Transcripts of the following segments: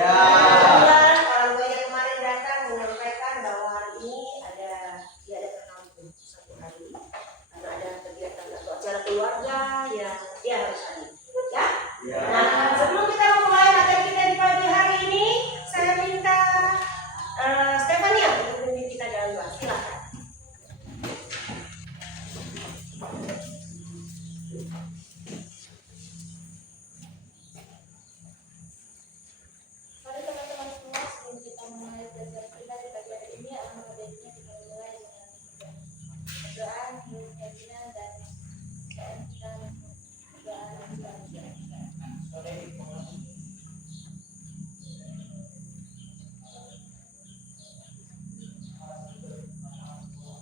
Ya. Kebetulan orang tuanya kemarin datang menyampaikan bahwa hari ini dia ada ke kampung 1 hari karena ada kegiatan atau acara keluarga yang dia harus hadir. Ya. Nah, sebelum kita mulai materi kita di pagi hari ini, saya minta Stefania untuk memimpin kita dalam doa. Silakan. Mari teman-teman semua, sebelum kita mulai belajar kita di pagi hari ini, alangkah baiknya kita mulai dengan berdoa, menurut keyakinan dan doa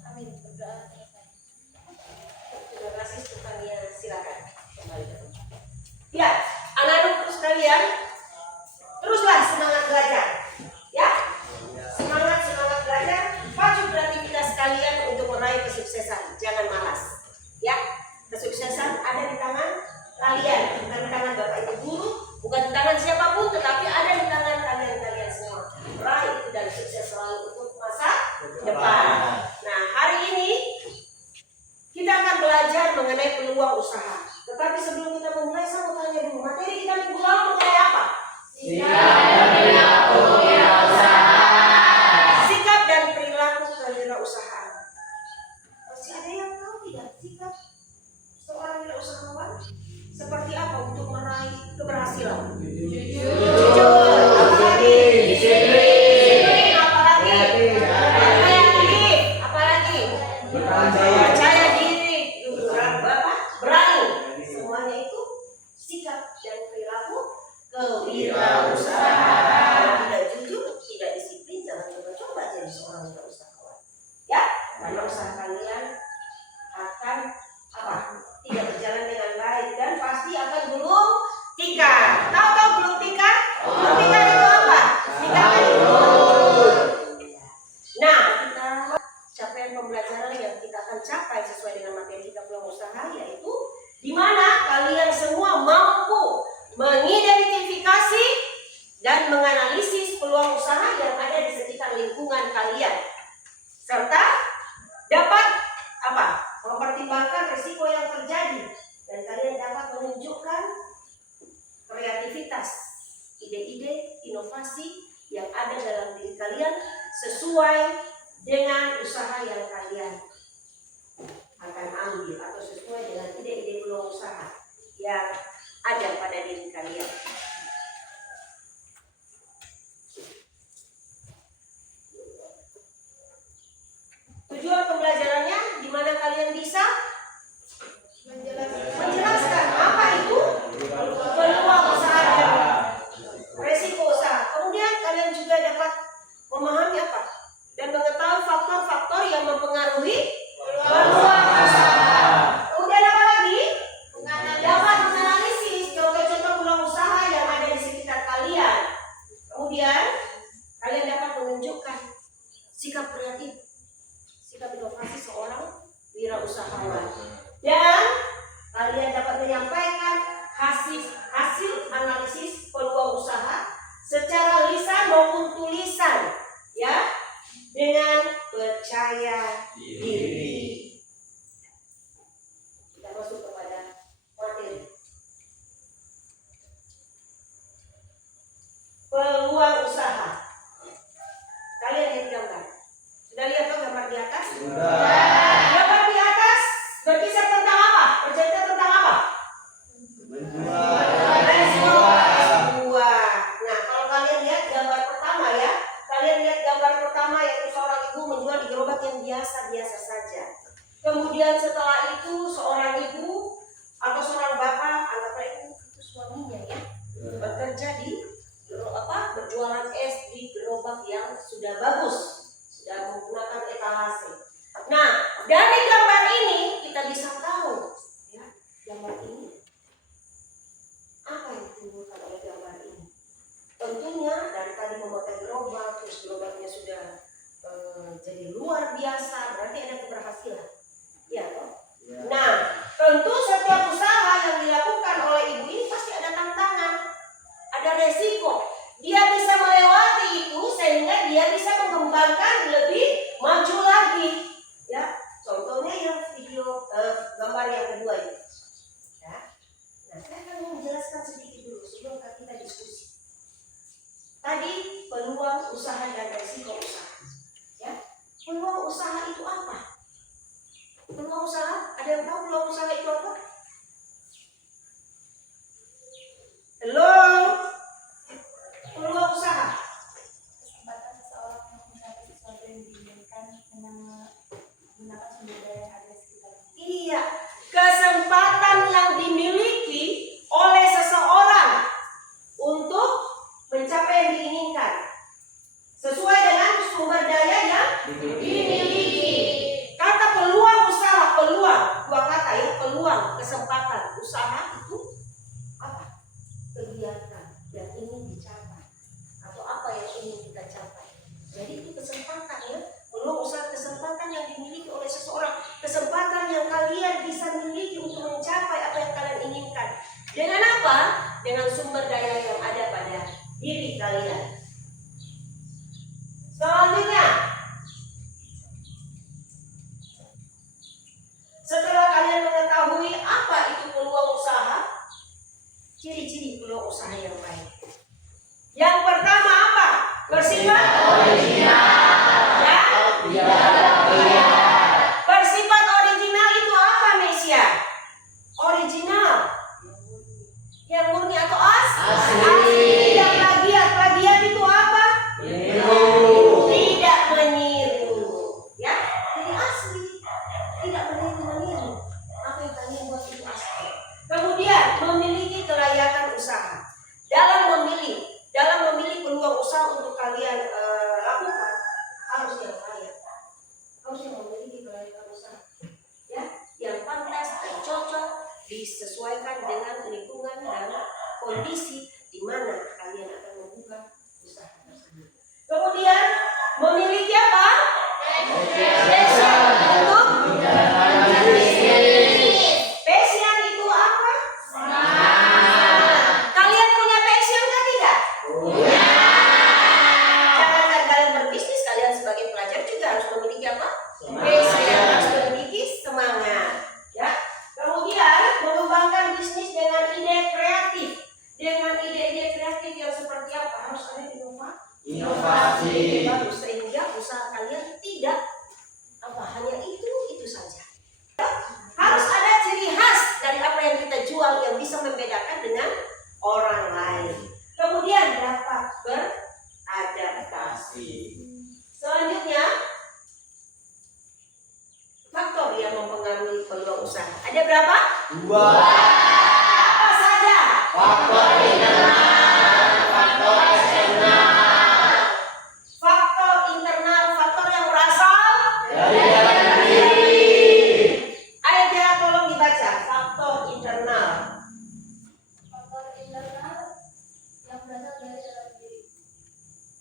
amin. Berdoa selesai. Terima kasih Stefania. Silakan kembali ke tempat. Ya, anak-anakku sekalian, teruslah semangat belajar. Ya, semangat belajar. Pacu kreativitas kalian untuk meraih kesuksesan. Jangan malas. Ya, kesuksesan ada di tangan kalian, bukan di tangan Bapak Ibu guru, bukan di tangan siapapun, tetapi ada di tangan kalian semua. Raih itu dan sukses selalu untuk masa depan. Nah, hari ini kita akan belajar mengenai peluang usaha. Tetapi sebelum kita memulai, saya mau tanya dulu, materi kita minggu lalu mengenai apa? Sikap dan perilaku kewirausahaan. Masih ada yang tahu tidak sikap seorang wirausahawan seperti apa untuk meraih keberhasilan? Jujur. Apalagi? Disiplin. Apalagi? Percaya diri. Berani. Semuanya itu sikap dan perilaku kewirausahaan. Tidak jujur, tidak disiplin, jangan coba-coba jadi seorang wirausahawan. Ya, karena usaha kalian akan tidak berjalan dengan baik dan pasti akan gulung tikar. Tahu gulung tikar? Gulung tikar itu apa? Tikar itu. Nah, capaian pembelajaran yang kita akan capai sesuai dengan materi kita peluang usaha, yaitu di mana kalian semua mampu mengidentifikasi dan menganalisis peluang usaha yang ada di sekitar lingkungan kalian, serta dapat mempertimbangkan risiko yang terjadi, dan kalian dapat menunjukkan kreativitas, ide-ide, inovasi yang ada dalam diri kalian sesuai dengan usaha yang kalian akan ambil atau sesuai dengan ide-ide peluang usaha yang ada pada diri kalian. Tujuan pembelajarannya di mana kalian bisa menjelaskan apa itu peluang usaha dan resiko usaha. Kemudian kalian juga dapat memahami apa dan mengetahui faktor-faktor yang mempengaruhi peluang usaha. Kemudian apa lagi? Dapat menganalisis contoh-contoh peluang usaha yang ada di sekitar kalian. Kemudian kalian dapat menunjukkan sikap kreatif, sikap inovasi seorang wirausahawan, dan kalian dapat menyampaikan hasil analisis peluang usaha secara lisan maupun tulisan, ya, dengan percaya diri. Kita masuk kepada materi peluang usaha. Kalian lihat gambar. Sudah lihat gambar di atas? Gambar di atas berkisar tentang apa? Bercerita tentang apa? Menjual. Nah, kalau kalian lihat gambar pertama, ya, kalian lihat gambar pertama yaitu seorang ibu menjual di gerobak yang biasa-biasa saja. Kemudian setelah itu seorang ibu atau seorang bapak, anggaplah itu suaminya, ya, bekerja di berjualan es di gerobak yang sudah bagus, sudah menggunakan etalase. Nah, dari gambar ini kita bisa tahu, ya, gambar ini apa yang ditimbulkan oleh gambar ini. Tentunya dari tadi memakai gerobak, terus gerobaknya sudah jadi luar biasa, berarti ada keberhasilan, ya toh? Nah, tentu setiap usaha yang dilakukan oleh ibu ini pasti ada tantangan, ada resiko. dia bisa melewati itu sehingga dia bisa mengembangkan lebih maju lagi. Ya, contohnya yang video gambar yang kedua ini. Ya. Nah, saya akan menjelaskan sedikit dulu sebelum kita diskusi. Tadi peluang usaha dan resiko usaha. Ya, peluang usaha itu apa? Peluang usaha, ada yang tahu peluang usaha itu apa? Halo, peluang usaha. Kesempatan seseorang untuk mencapai sesuatu yang diinginkan dengan menggunakan sumber daya yang ada di sekitarnya. Iya, kesempatan yang dimiliki oleh seseorang untuk mencapai yang diinginkan sesuai dengan sumber daya yang dimiliki. Kata peluang usaha, peluang, dua kata ya, peluang, kesempatan, usaha itu apa? Kegiatan yang ingin dicapai atau apa yang ingin kita capai. Jadi itu kesempatan ya, peluang usaha, kesempatan yang dimiliki oleh seseorang, kesempatan yang kalian bisa miliki untuk mencapai apa yang kalian inginkan. Dengan apa? Dengan sumber daya yang ada pada diri kalian. Selanjutnya, setelah kalian mengetahui apa itu peluang usaha, ciri-ciri peluang usaha yang baik. Yang pertama apa? Bersifat original. Ya? Bersifat original itu apa, Mesia? Original. Yang murni atau asli. Yang plagiat itu apa? Tidak meniru. Ya, jadi asli. Tidak meniru. Apa yang kalian buat itu asli. Kemudian memiliki kelayakan usaha. Dalam memilih peluang usaha untuk kalian lakukan, harus yang layak. Harus yang memiliki kelayakan usaha. Ya, yang pantas dan cocok disesuaikan dengan lingkungan dan kondisi di mana kalian akan membuka usaha tersebut. Kemudian memiliki apa? Passion untuk passion itu apa? Kalian punya passion kan tidak? Jangan kalian berbisnis, kalian sebagai pelajar juga harus memiliki apa? Passion, harus memiliki semangat. Ya. Kemudian mengembangkan bisnis dengan ide kreatif. Dengan ide-ide kreatif yang seperti apa? Harus ada inovasi. Bagus, sehingga usaha kalian tidak hanya itu saja. Harus ada ciri khas dari apa yang kita jual yang bisa membedakan dengan orang lain. Kemudian dapat beradaptasi. Selanjutnya, faktor yang mempengaruhi peluang usaha. Ada berapa? 2. Apa saja? Faktor internal, faktor eksternal. Faktor internal, faktor yang berasal dari dalam diri. Ayo dia tolong dibaca. Faktor internal. Faktor internal yang berasal dari dalam diri.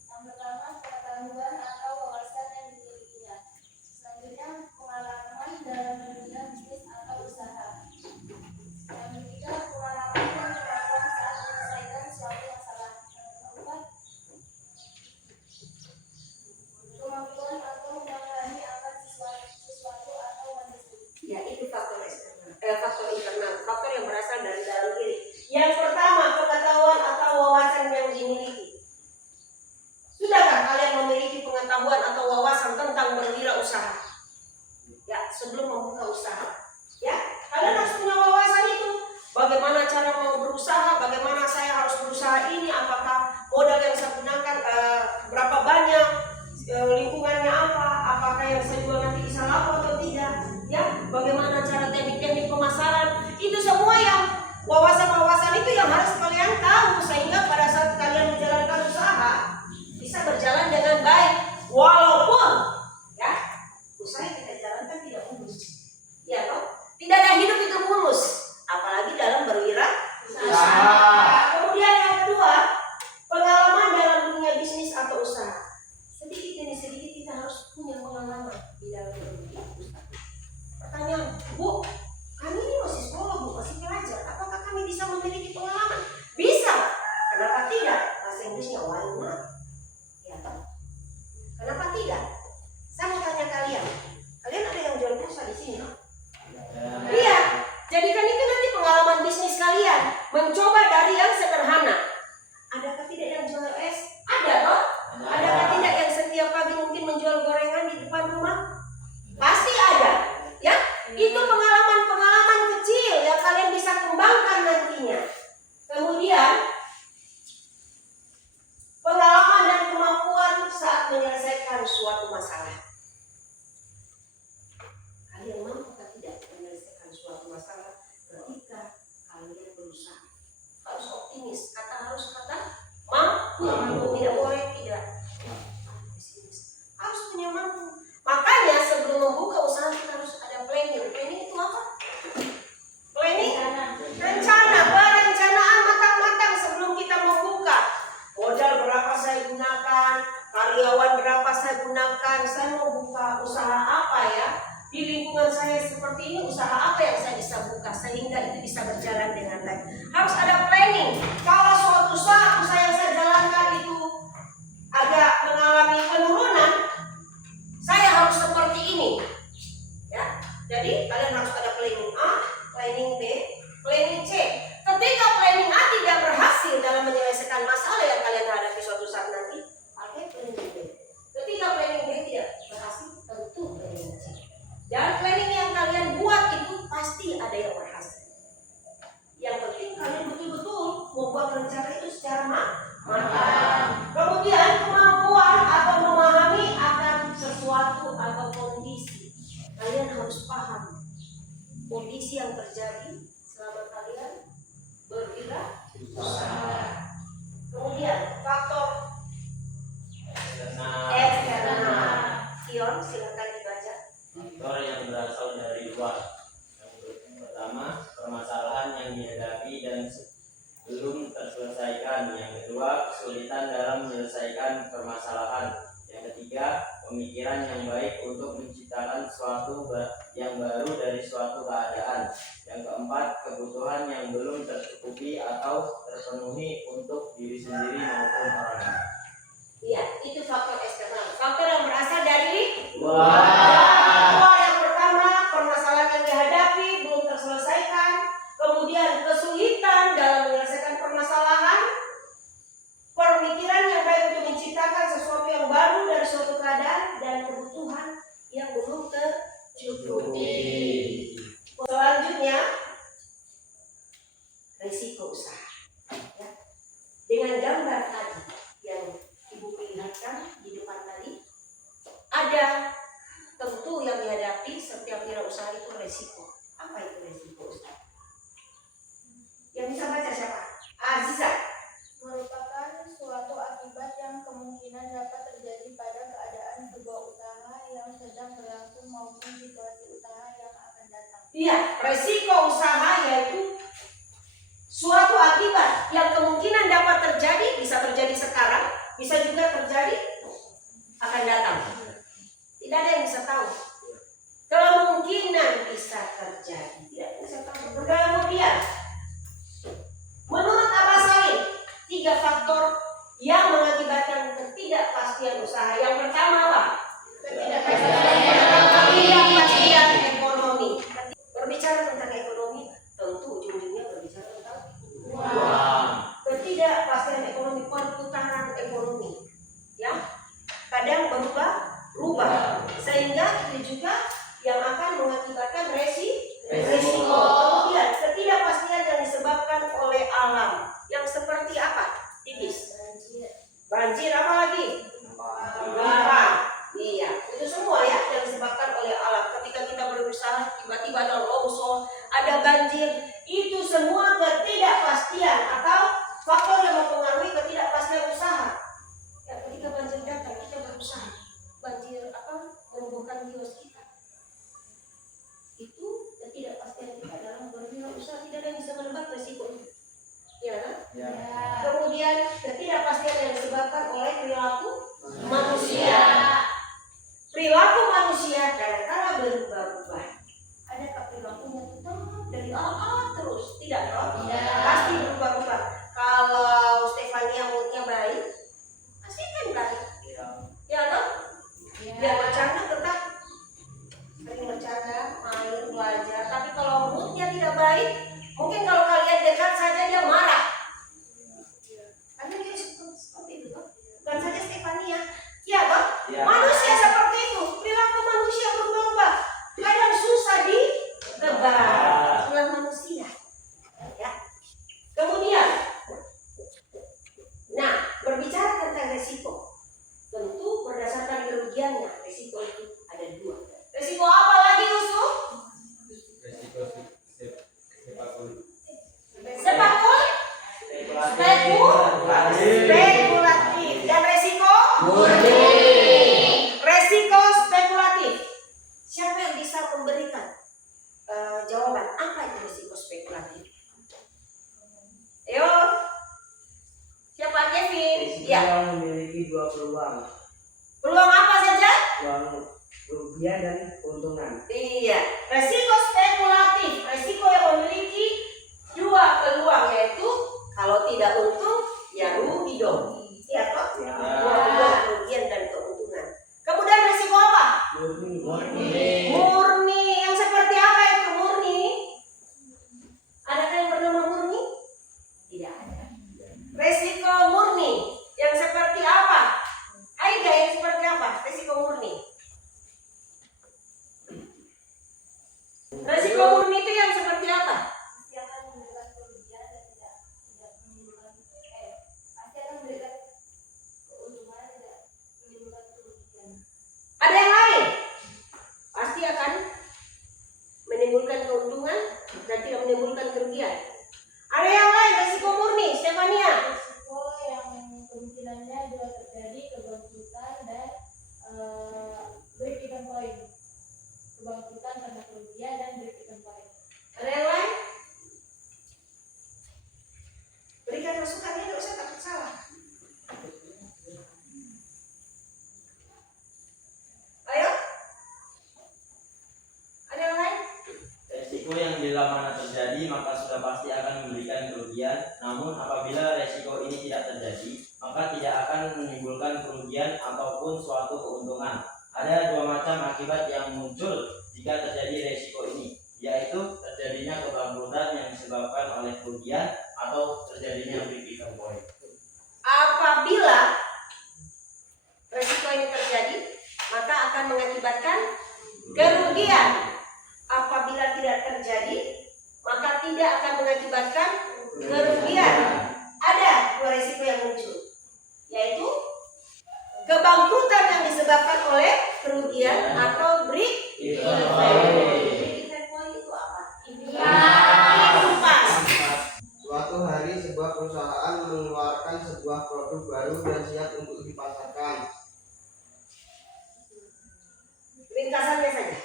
Yang pertama, pengetahuan atau wawasan yang dimilikinya. Selanjutnya, pengalaman dalam dunia bisnis atau usaha. misalkan saya mau buka usaha apa ya, di lingkungan saya seperti ini, usaha apa yang saya bisa buka sehingga itu bisa berjalan dengan baik. Harus ada planning. Kalau suatu saat usaha yang saya jalankan itu agak mengalami penurunan, saya harus seperti ini. Ya, jadi kalian harus ada planning A, planning B, planning C. Ketika planning A tidak berhasil dalam menyelesaikan masalah yang kalian hadapi suatu saat nanti, pakai planning B. Ketika planning B tidak berhasil, tentu planning C. Dan planning yang kalian buat itu pasti ada yang berhasil. Yang penting kalian betul-betul membuat rencana itu secara matang. Kemudian kemampuan atau memahami akan sesuatu atau kondisi. Kalian harus paham kondisi yang terjadi selama kalian berwirausaha. Kemudian faktor eksternal. Kion, silakan dibaca. Faktor yang berasal dari luar. Yang pertama, permasalahan yang dihadapi dan belum terselesaikan. Yang kedua, kesulitan dalam menyelesaikan permasalahan. Yang ketiga, pemikiran yang baik untuk menciptakan sesuatu yang baru dari suatu keadaan. Yang keempat, kebutuhan yang belum tercukupi atau terpenuhi untuk diri sendiri maupun orang lain. Iya, itu faktor eksternal. Faktor yang berasal dari Wah. yang pertama, permasalahan yang dihadapi belum terselesaikan. Kemudian kesulitan dalam menyelesaikan permasalahan. Pemikiran yang baik untuk menciptakan sesuatu yang baru dari suatu keadaan. Dan kebutuhan yang belum tercukupi. Selanjutnya, risiko usaha. Ya. Dengan gambar tadi yang Ibu perlihatkan di depan tadi, ada tentu yang dihadapi setiap wirausaha itu resiko. Apa itu resiko usaha? Yang bisa baca siapa? Aziza. Merupakan suatu akibat yang kemungkinan dapat terjadi pada keadaan sebuah usaha yang sedang berlangsung maupun situasi usaha yang akan datang. Iya, resiko usaha yaitu suatu akibat yang kemungkinan dapat terjadi, bisa terjadi sekarang, bisa juga terjadi akan datang. Tidak ada yang bisa tahu. Kemungkinan bisa terjadi, tidak bisa tahu. Kemudian, menurut Abah Salim, 3 faktor yang mengakibatkan ketidakpastian usaha. Yang pertama apa? Ketidakpastian ekonomi. Berbicara tentang ekonomi, tentu ujung-ujungnya berbicara tentang uang. Ketidakpastian ekonomi, perputaran ekonomi, ya, kadang berubah, sehingga itu juga yang akan mengakibatkan resiko. Kemudian ketidakpastian yang disebabkan oleh alam, yang seperti apa? Tipis. Banjir apa lagi? Gempa. Iya, itu semua ya yang disebabkan oleh alam. Ketika kita berusaha, tiba-tiba ada longsor, ada banjir, itu semua ketidakpastian atau faktor yang mempengaruhi ketidakpastian usaha. Ya, ketika banjir datang, kita berusaha. Banjir merobohkan kios kita. Itu ketidakpastian kita dalam berwirausaha. Tidak ada yang bisa menebak resiko itu. Ya kan? Ya. Kemudian ketidakpastian yang disebabkan oleh perilaku manusia. Perilaku manusia kadang-kadang berubah-ubah. Adakah perilakunya tetap dari awal terus? Tidak, toh? Pasti berubah-ubah. Kalau Stefania moodnya baik, pasti kan baik. Ya toh? Dia bercanda tetap sering bercanda, main, belajar. Tapi kalau moodnya tidak baik, mungkin kalau kalian dekat saja dia marah. Ada dia seperti itu toh? Bukan saja Stefania. Ya toh? Ya. Manusia seperti itu. Perilaku manusia berubah-ubah. Kadang susah ditebak. Itulah manusia. Ya. Kemudian, nah, berbicara tentang resiko, tentu berdasarkan kerugiannya. Resiko itu ada 2. Resiko apa lagi, Yusuf? Resiko Spekulatif. Dan resiko resiko spekulatif. Siapa yang bisa memberikan jawaban apa itu resiko spekulatif? Ayo, siapa? Kevin? Ya. Memiliki 2 peluang. Peluang apa saja? uang rupiah dan keuntungan. Iya, resiko spekulatif, resiko yang memiliki dua peluang, yaitu kalau tidak untung ya rugi dong. Iya toh? Ya, Dua peluang, kerugian dan keuntungan. Kemudian resiko apa? murni. Murni. Yang seperti apa itu murni? Adakah yang bernama murni? Tidak ada. Resiko murni yang seperti apa? Aida, yang seperti apa? Resiko murni. Resiko murni itu yang seperti apa? Pasti akan memberikan kerugian dan tidak menimbulkan pasti akan memberikan keuntungan dan tidak menimbulkan kerugian. Ada yang lain? Pasti akan menimbulkan keuntungan dan tidak menimbulkan kerugian. Ada yang lain resiko murni, Stefania? Risiko yang kemungkinannya juga terjadi kebangkrutan dan break-even point. Kebangkrutan karena kerugian dan break-even point. Ada yang lain? Berikan masukannya, tidak usah takut salah. Ayo. Ada yang lain? Resiko yang bila mana terjadi maka sudah pasti akan memberikan kerugian. Namun apabila resiko ini tidak terjadi, maka tidak akan menimbulkan kerugian ataupun suatu keuntungan. Ada dua macam akibat yang muncul jika terjadi resiko ini, yaitu terjadinya kebangkrutan yang disebabkan oleh kerugian atau terjadinya break-even point. Apabila resiko ini terjadi, maka akan mengakibatkan kerugian. Apabila tidak terjadi, maka tidak akan mengakibatkan kerugian. Ada dua resiko yang muncul, yaitu kebangkrutan yang disebabkan oleh kerugian atau break-even point. Break-even point itu apa? Impas. Suatu hari sebuah perusahaan mengeluarkan sebuah produk baru dan siap untuk dipasarkan. Ringkasannya saja.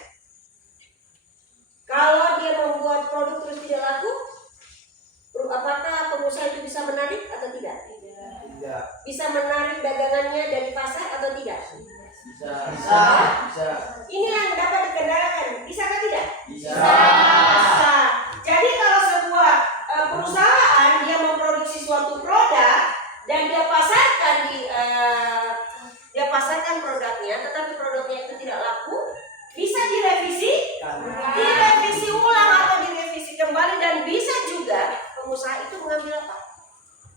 Kalau dia membuat produk terus tidak laku, apakah pengusaha itu bisa menarik atau tidak? Tidak. Bisa menarik dagangannya dari pasar atau tidak? Bisa. Ini yang dapat dikendalikan. Bisa atau tidak? Bisa. Bisa. Jadi kalau sebuah perusahaan dia memproduksi suatu produk dan dia pasarkan produknya, tetapi produknya itu tidak laku, bisa direvisi ulang atau direvisi kembali, dan bisa juga pengusaha itu mengambil apa?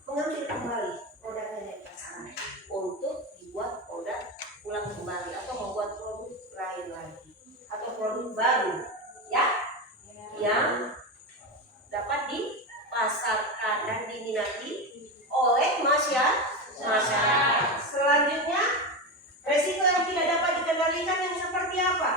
Mengambil kembali produknya dari pasaran untuk dibuat produk ulang kembali atau membuat produk lain lagi atau produk baru, ya, yang dapat dipasarkan dan diminati oleh masyarakat. Selanjutnya, resiko yang tidak dapat dikendalikan yang seperti apa?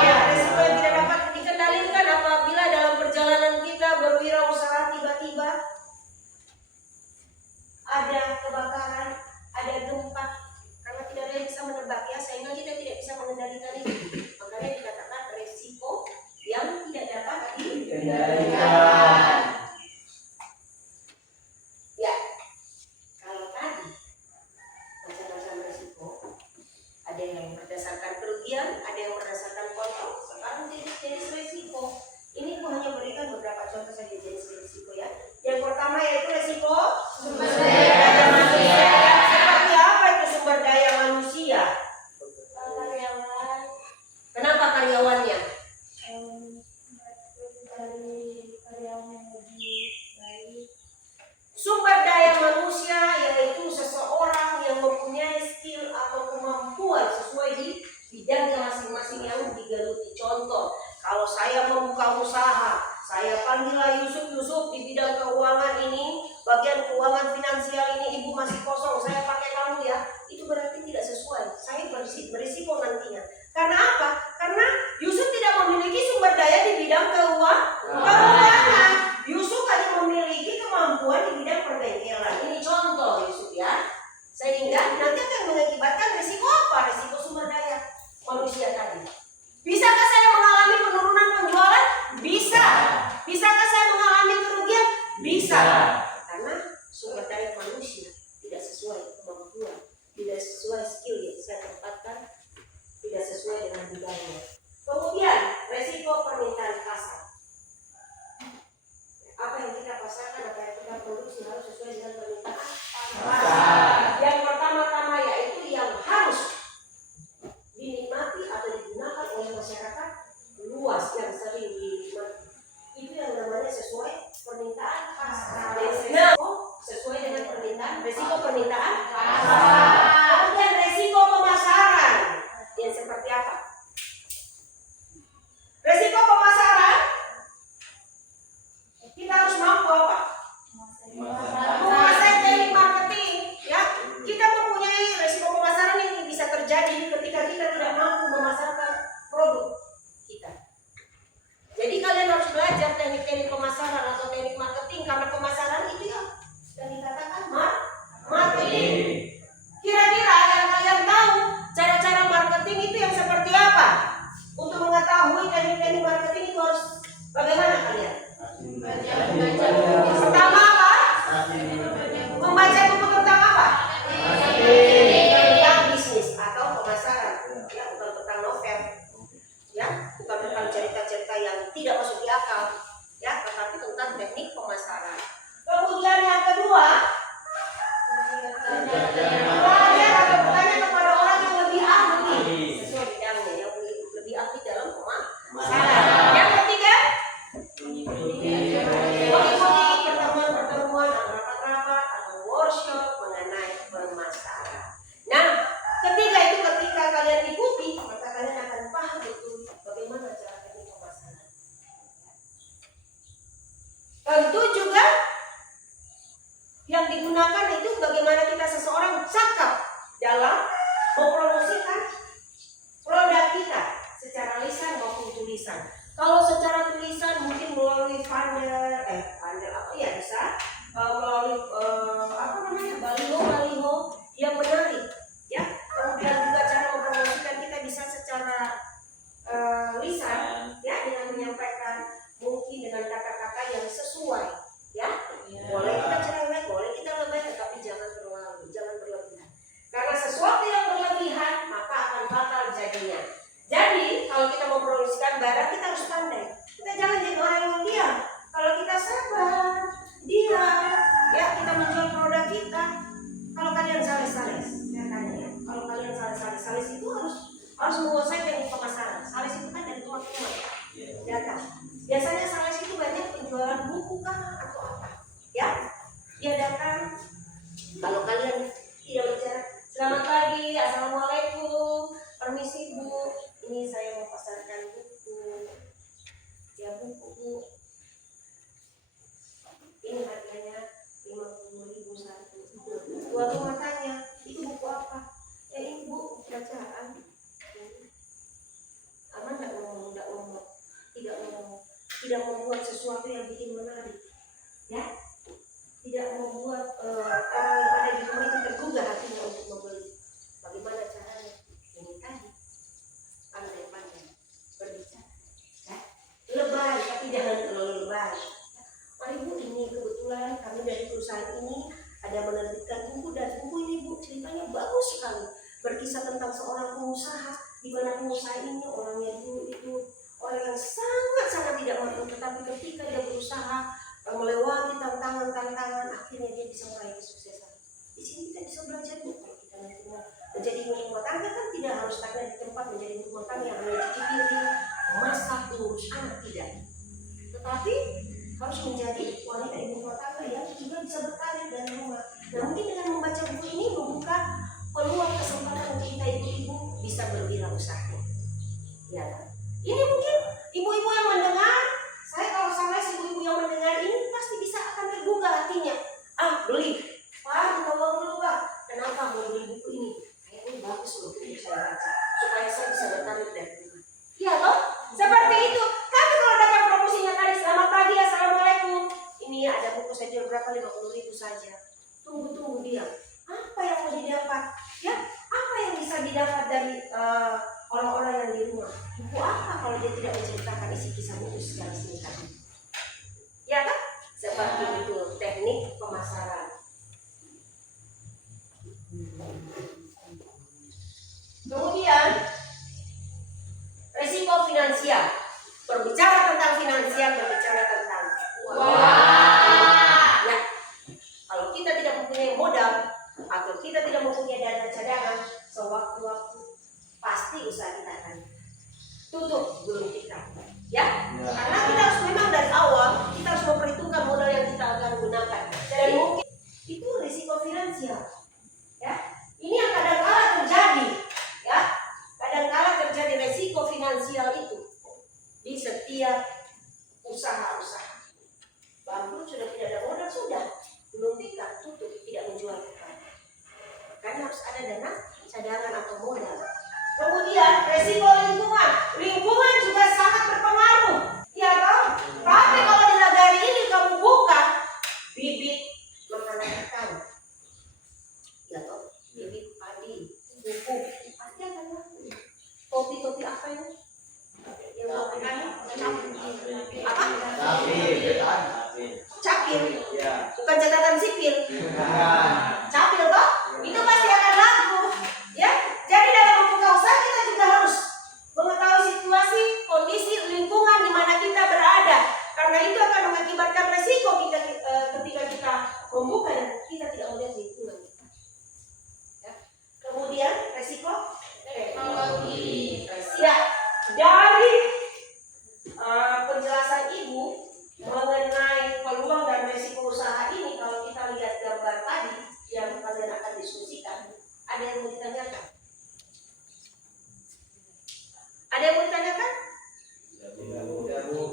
Ya, resiko yang tidak dapat dikendalikan apabila dalam perjalanan kita berwirausaha tiba-tiba ada kebakaran, ada gempa, karena tidak ada yang bisa menebak ya, sehingga kita tidak bisa mengendalikan itu. Makanya dikatakan resiko yang tidak dapat dikendalikan. Ya, kalau tadi macam-macam resiko, ada yang berdasarkan kerugian, ada yang berdasarkan kontrol. Sekarang jenis resiko. Ini aku hanya berikan beberapa contoh saja jenis resiko ya. Yang pertama yaitu resiko sumber daya manusia. Seperti apa itu sumber daya manusia? Karyawan Kenapa karyawannya? dari karyawan yang lebih baik. Sumber daya manusia yaitu seseorang yang mempunyai skill atau kemampuan sesuai di bidangnya masing-masing yang digeluti. Contoh, kalau saya membuka usaha, saya panggillah Yusuf di bidang keuangan ini, bagian keuangan finansial ini ibu masih kosong, saya pakai kamu ya. Itu berarti tidak sesuai. Saya berisiko nantinya. Karena apa? Karena Yusuf tidak memiliki sumber daya di bidang keuangan. Yusuf hanya memiliki kemampuan di bidang perbengkelan. Ini contoh Yusuf ya. Sehingga nanti akan mengakibatkan risiko apa? Risiko sumber daya manusia tadi. Bisakah saya mengalami penurunan penjualan? Bisa. Bisakah saya mengalami kerugian? Bisa. Karena sumber daya manusia tidak sesuai kemampuan harus sesuai dengan permintaan pasar. Yang pertama-tama yaitu yang harus dinikmati atau digunakan oleh masyarakat luas yang sering dinikmati. Itu yang namanya sesuai permintaan pasar. Nah, sesuai dengan permintaan, resiko permintaan pasar. Kemudian resiko pemasaran yang seperti apa? Resiko pemasaran kita harus mampu apa? Menguasai teknik marketing, ya. Kita mempunyai resiko pemasaran yang bisa terjadi ketika kita tidak mampu memasarkan produk kita. Jadi kalian harus belajar teknik-teknik pemasaran atau teknik marketing, karena pemasaran itu yang dikatakan marketing. Kira-kira yang kalian tahu cara-cara marketing itu yang seperti apa? Untuk mengetahui teknik-teknik marketing itu harus bagaimana kalian? Pertama apa? Membaca buku tentang apa? Tentang bisnis atau pemasaran, ya, bukan tentang novel, ya, bukan tentang cerita-cerita yang tidak masuk di akal, ya, tetapi tentang teknik pemasaran. Kemudian yang kedua, belajar atau bertanya kepada orang yang lebih ahli sesuai bidangnya, yang lebih ahli dalam pemasaran. Yang ketiga, mengikuti pertemuan-pertemuan, rapat-rapat atau workshop mengenai pemasaran. Nah, ketiga itu ketika kalian ikuti, maka kalian akan paham betul bagaimana cara teknik pemasaran. Tentu juga yang digunakan itu bagaimana kita seseorang cakap dalam mempromosikan produk kita secara lisan maupun tulisan. Kalau secara tulisan mungkin melalui funnel apa ya, bisa melalui baliho yang menarik, ya. Kemudian juga cara mempromosikan kita bisa secara lisan, ya, dengan menyampaikan mungkin dengan kata-kata yang sesuai, ya. Boleh kita cerewet, boleh kita lebay, tetapi jangan terlalu, jangan berlebihan. Karena sesuatu yang berlebihan maka akan batal jadinya. Jadi kalau kita mempromosikan barang, kita harus pandai. Kita jangan jadi orang yang diam. Kalau kita sabar, diam, ya, kita menjual produk kita. Kalau kalian sales, saya tanya, ya, kalau kalian sales itu harus menguasai teknik pemasaran. Sales itu kan dari teman-teman, data. Biasanya sales itu banyak penjualan buku kah atau apa, ya? Dia datang. Kalau kalian tidak bicara, selamat pagi, assalamualaikum, permisi Bu, ini saya mau pasarkan buku, ya buku, ini harganya 50.000 satu. Dua rumah tanya, itu buku apa? Ya ini Bu, bacaan. Aman tidak ngomong, tidak membuat sesuatu yang bikin menarik, ya, tidak membuat orang yang ada di rumah itu tergugah hatinya untuk membeli. Bagaimana caranya? Ini tadi, pandai-pandai berbicara, ya. Lebay, tapi jangan terlalu lebay. Mari Bu, ini kebetulan kami dari perusahaan ini ada menerbitkan buku, dan buku ini Bu ceritanya bagus sekali, berkisah tentang seorang pengusaha, di mana pengusaha ini orangnya dulu itu orang yang sangat tidak mampu, tetapi ketika dia berusaha melewati tantangan, akhirnya dia bisa meraih kesuksesan. Di sini kita bisa belajar Bu, kalau kita nanti menjadi ibu rumah tangga kan tidak harus stagnan di tempat menjadi ibu rumah tangga yang hanya cuci piring, masak, ngurus anak, tidak. Tetapi harus menjadi wanita ibu rumah tangga yang juga bisa berkarir dari rumah. Nah, mungkin dengan membaca buku ini membuka peluang kesempatan untuk kita ibu-ibu bisa berwirausaha. Ya, ini mungkin ibu-ibu yang mendengar, saya kalau sampai ibu-ibu yang mendengar ini pasti bisa akan tergugah hatinya. Beli. Wah, kita mau dulu Pak. Kenapa mau beli buku ini? Kayaknya bagus loh, ini saya baca supaya saya bisa berkarir dari rumah. Iya loh, seperti itu. Tapi kalau dapat promosinya tadi, selamat pagi, assalamualaikum. Ini ada buku saya jual berapa? 50.000 saja. Tunggu dia. Apa yang mau didapat? Ya, apa yang bisa didapat dari orang-orang yang di rumah? Buku apa kalau dia tidak menceritakan isi kisah buku secara singkat? Ya kan? Seperti itu teknik pemasaran. Kemudian risiko finansial. Berbicara tentang finansial, berbicara tentang ya. Kalau kita tidak mempunyai modal atau kita tidak mempunyai dana cadangan, sewaktu-waktu pasti usaha kita akan tutup gulung tikar. Ya, karena kita harus memang dari awal kita harus memperhitungkan modal yang kita akan gunakan. Dan mungkin itu risiko finansial. Ya, ini yang kadang-kala terjadi. Ya, kadang-kala terjadi risiko finansial itu di setiap usaha-usaha. Bangkrut sudah tidak ada modal, sudah belum tikar, tutup, tidak menjual tikar. Karena harus ada dana cadangan atau modal. Kemudian resiko lingkungan. Lingkungan juga sangat berpengaruh. Ya toh? Tapi kalau di nagari ini kamu buka bibit makanan ikan, ya toh, bibit padi, pupuk, pasti akan laku. Topi-topi apa ya? Yang makan apa? Capil. Bukan catatan sipil. Capil toh? Itu pasti akan laku. Ya, jadi dalam membuka usaha kita juga harus mengetahui situasi, kondisi, lingkungan di mana kita berada. Karena itu akan mengakibatkan resiko kita ketika kita membuka dan kita tidak melihat lingkungan kita. Ya. Kemudian resiko teknologi. Ya, dari penjelasan Ibu mengenai peluang dan resiko usaha ini, kalau kita lihat gambar tadi yang kalian akan diskusikan, ada yang mau ditanyakan? Ada yang mau ditanyakan?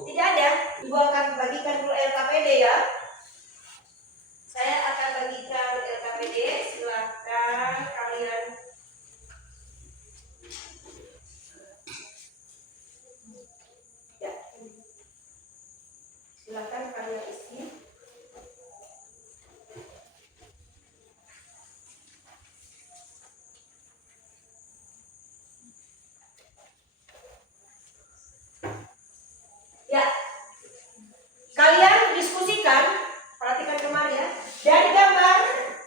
Tidak ada. Ibu akan bagikan dulu LKPD ya. Saya akan bagikan LKPD. Silakan kalian. Ya. Silakan kalian isi. Ya, kalian diskusikan, perhatikan kemarin ya. Dari gambar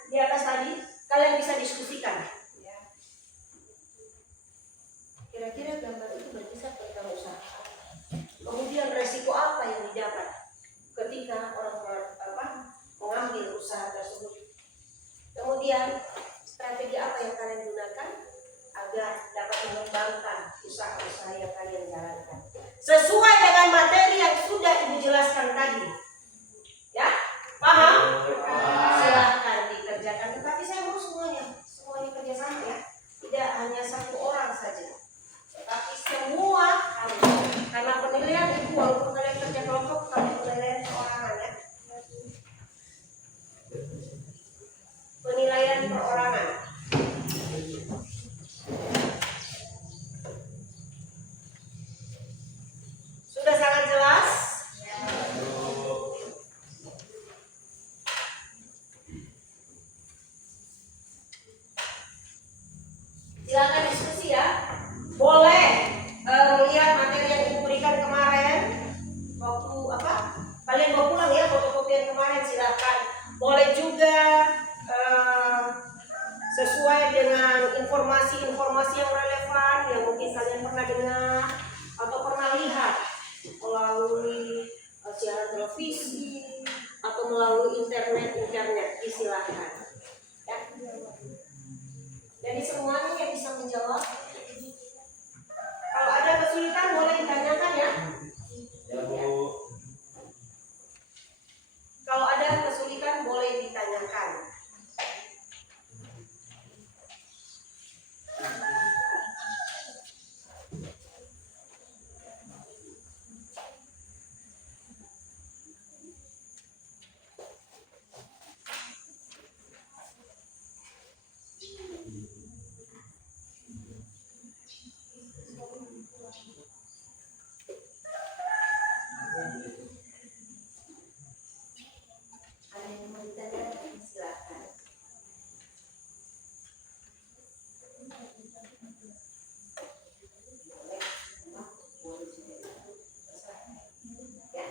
di atas tadi, kalian bisa diskusikan. Ya. Kira-kira gambar itu berkisar tentang usaha. Kemudian resiko apa yang didapat ketika orang mengambil usaha tersebut. Kemudian strategi apa yang kalian gunakan agar dapat mengembangkan usaha-usaha yang kalian jalankan sesuai dengan materi yang sudah Ibu jelaskan tadi. Ya, paham? Silahkan dikerjakan. Tetapi saya mau semuanya kerjasama ya. Tidak hanya satu orang saja, tetapi semua harus. Karena penilaian Ibu walaupun kalian kerja kelompok, tapi penilaian perorangan ya. Penilaian perorangan. Sudah sangat jelas? Silakan diskusi ya. Boleh melihat materi yang Ibu berikan kemarin. Waktu kalian mau pulang ya, fotokopian kemarin silakan. Boleh juga sesuai dengan informasi-informasi yang relevan yang mungkin kalian pernah dengar atau pernah lihat melalui siaran televisi atau melalui internet silakan ya. Jadi semuanya yang bisa menjawab. Kalau ada kesulitan boleh ditanyakan ya. Ya Bu. Kalau ada kesulitan boleh ditanyakan. Ada yang mau ditanyakan? Silakan. Ya.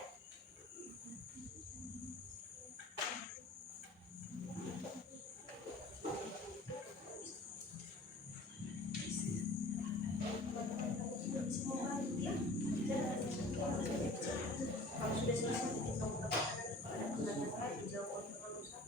Kalau sudah selesai, kita mau katakan kalau ada pertanyaan lain dijawab oleh teman usaha.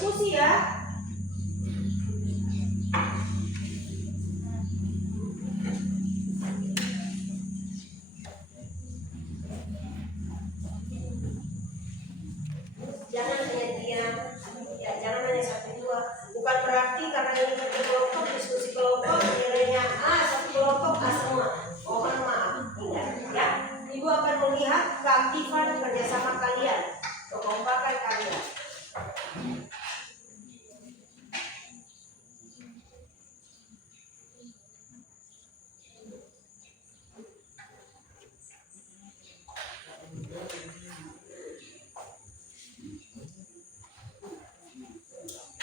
berdiskusi ya. Jangan hanya diam, ya jangan hanya satu dua. Bukan berarti karena ini kerja kelompok, diskusi kelompok, nilainya A satu kelompok A semua. Mohon maaf, tidak ya. Ibu akan melihat keaktifan kerjasama kalian, kekompakan kalian.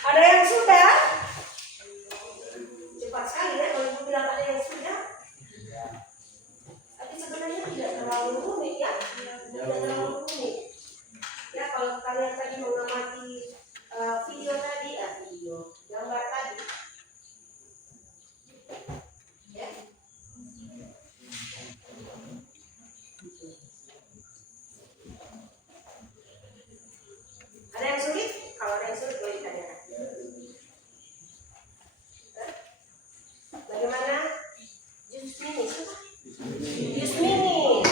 Ada yang sudah? Cepat sekali ya kalau ibu bilang ada yang sudah. Tapi sebenarnya tidak terlalu rumit ya. Tidak terlalu rumit. Ya kalau kalian tadi mengamati video tadi, gambar tadi. Ya. Ada yang sulit? Kalau ada yang sulit boleh ditanyakan. Bagaimana? Jus mini, jus mini.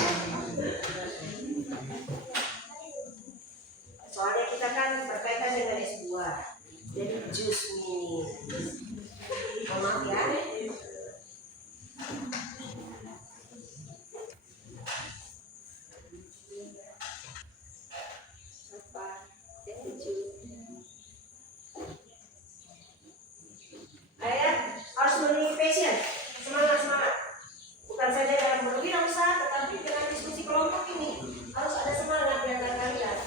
Soalnya kita kan berkaitan dengan S2, jadi jus mini. Oh, maaf ya. Apa? Ayah harus memiliki passion, semangat. Bukan saja dalam berwirausaha, tetapi dengan diskusi kelompok ini harus ada semangat di antara kalian.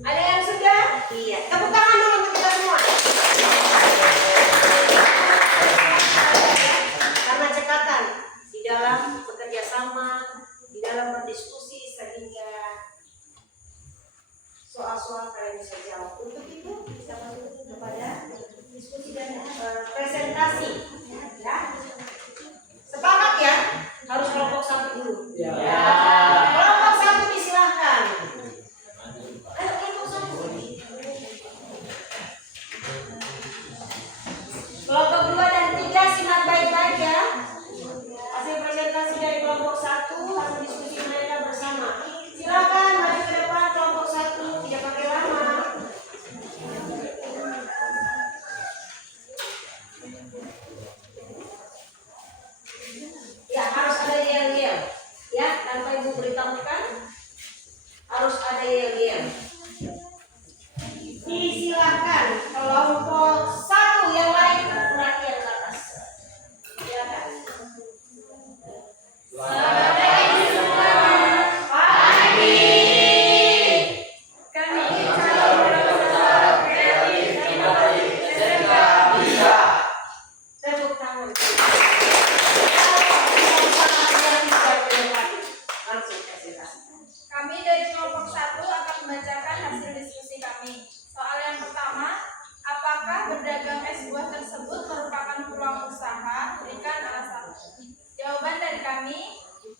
Ada yang sudah? Iya. Tepuk tangan dulu untuk kita semua. Karena cekatan di dalam bekerja sama, di dalam berdiskusi sehingga soal-soal kalian bisa jawab. Untuk itu kita masuk kepada diskusi dan presentasi. Ya. Sepakat ya? Harus kelompok satu dulu. Ya. Kelompok satu disilahkan. Ayo kelompok satu. Kelompok 2 dan 3 simak baik-baik ya. Hasil presentasi dari kelompok 1, hasil diskusi mereka bersama. Silakan maju ke depan kelompok 1, tidak pakai lama. Ya, harus ada yel-yel. Ya, tanpa ibu beritahukan harus ada yel-yel. Disilakan kelompok 1 yang lain perhatian ke atas. Silakan. Tepuk tangan. Langsung presentasi. Kami dari kelompok 1 akan membacakan hasil diskusi kami. Soal yang pertama, apakah berdagang es buah tersebut merupakan peluang usaha? Berikan alasan. Jawaban dari kami,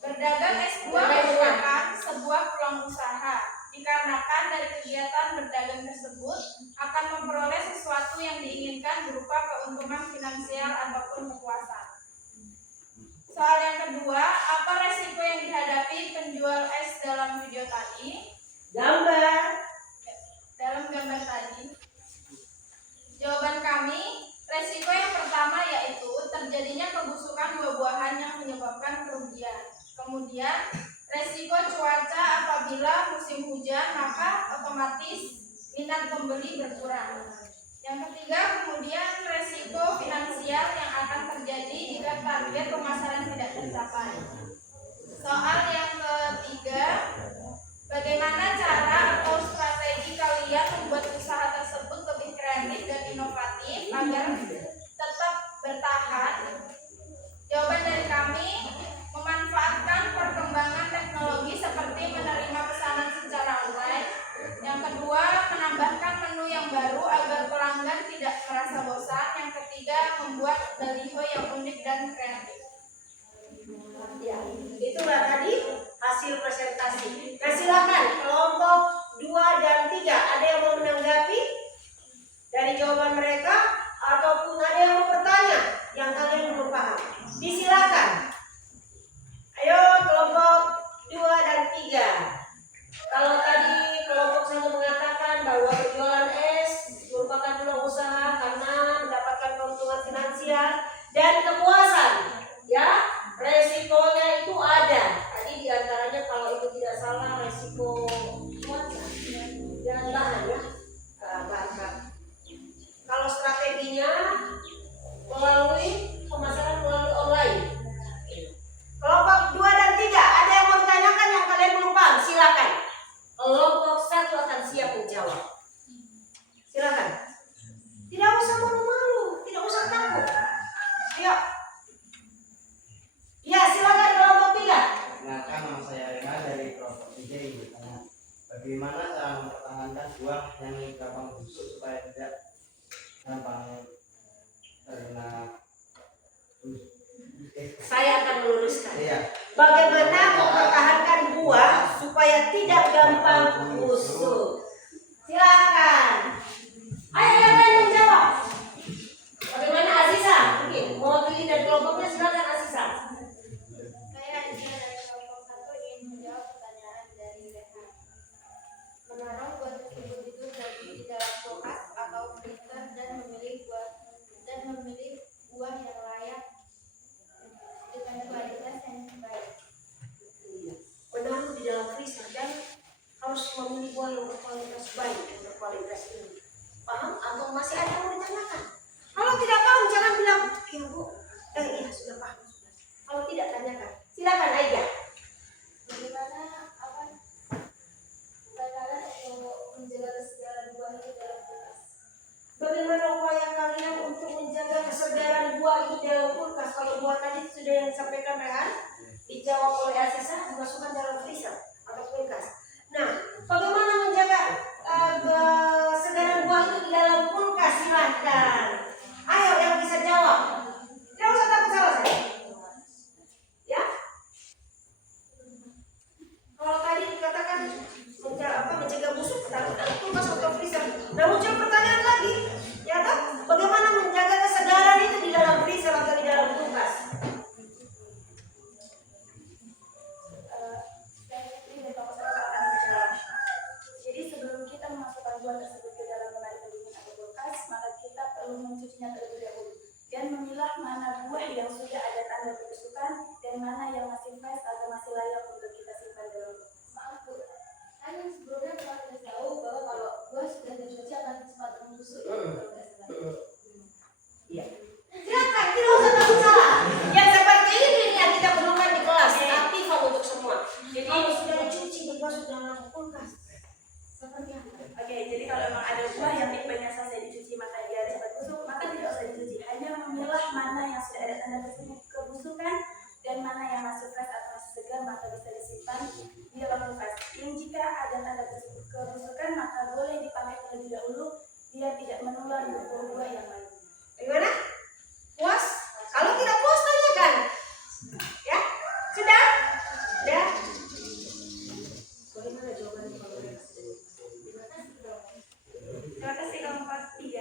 berdagang es buah merupakan sebuah peluang usaha. Dikarenakan dari kegiatan berdagang tersebut akan memperoleh sesuatu yang diinginkan berupa keuntungan finansial ataupun kepuasan. Soal yang kedua, apa resiko yang dihadapi penjual es dalam video tadi? Gambar. Dalam gambar tadi. Jawaban kami, resiko yang pertama yaitu terjadinya kebusukan buah-buahan yang menyebabkan kerugian. Kemudian, resiko cuaca apabila musim hujan, maka otomatis minat pembeli berkurang. Yang ketiga, kemudian resiko finansial yang akan terjadi jika target pemasaran tidak tercapai. Soal yang ketiga, Nah silakan kelompok 2 dan 3 ada yang mau menanggapi dari jawaban mereka ataupun ada yang mau bertanya yang kalian belum paham. Disilakan. Ayo kelompok 2 dan 3. Kalau tadi kelompok 1 mengatakan bahwa berjualan es merupakan peluang usaha karena mendapatkan keuntungan finansial dan kepuasan, ya, resikonya itu ada. Tadi diantaranya kalau itu tidak salah resiko cuaca dan lahan, ya, bahan. Kalau strateginya melalui pemasaran melalui online. Kelompok 2 dan 3 ada yang mau ditanyakan yang kalian belum paham, silakan. Kelompok 1 akan siap menjawab. Silakan. Tidak usah malu-malu, tidak usah takut. Ayo. Ya, silakan kelompok 3. Perkenalkan, nama saya Rima dari kelompok 3 ini. Bagaimana cara mempertahankan buah yang gampang busuk supaya tidak gampang terkena Saya akan meluruskan. Iya. Bagaimana mempertahankan buah supaya tidak gampang busuk? Silakan. Ayo kalian menjawab. Bagaimana Aziza? Mungkin mewakili dari kelompoknya, silakan Aziza. Saya Aziza dari kelompok 1 ingin menjawab pertanyaan dari Rehan. Menaruh buah tersebut itu di dalam kulkas atau freezer dan memilih buah yang layak dengan kualitas yang baik. Menaruh di dalam freezer dan harus memilih buah yang berkualitas baik dan berkualitas tinggi. Paham? Atau masih ada yang mau ditanyakan? Kalau tidak paham jangan bilang, iya bu, iya sudah paham sudah. Kalau tidak tanyakan. Silakan Aida. Bagaimana untuk menjaga kesegaran buah itu dalam kulkas? Bagaimana upaya kalian untuk menjaga kesegaran buah itu dalam kulkas? Kalau buah tadi sudah yang disampaikan Rehan, dijawab oleh Aziza, dimasukkan dalam freezer atau kulkas. Nah, bagaimana menjaga kesegaran buah itu di dalam kulkas? Silahkan. Ayo yang bisa jawab. Tidak usah takut salah saya. Ya? Kalau tadi dikatakan mencegah busuk, taruh dalam kulkas atau freezer. Nah muncul pertanyaan lagi, ya kan? Bagaimana menjaga kesegaran itu di dalam freezer atau di dalam kulkas? Jadi sebelum kita memasukkan buah tersebut ke dalam lemari pendingin atau kulkas, maka kita perlu mencucinya terlebih dahulu dan memilah mana buah yang sudah ada tanda kebusukan dan mana yang masih fresh atau masih layak untuk kita simpan dalam kulkas. Maaf Bu, kan sebelumnya pernah kita tahu bahwa kalau buah sudah dicuci akan cepat membusuk. Iya. Silakan, tidak usah takut salah. Yang seperti ini yang kita perlukan di kelas, aktifan untuk semua. Jadi kalau sudah dicuci dimasuk dalam kulkas. Seperti apa? Oke, jadi kalau memang ada buah yang tipenya selesai dicuci maka dia cepat busuk, maka tidak usah dicuci. Hanya memilah mana yang sudah ada tanda kebusukan dan mana yang masih fresh atau masih segar maka bisa disimpan di dalam kulkas. Yang jika ada tanda kebusukan maka boleh dipakai terlebih dahulu biar tidak menular ke buah yang lain. Bagaimana? Puas? Kalau tidak puas tanyakan. Ya? Sudah? Sudah? Bagaimana jawabannya kalau mereka sudah? Terima kasih kelompok 3.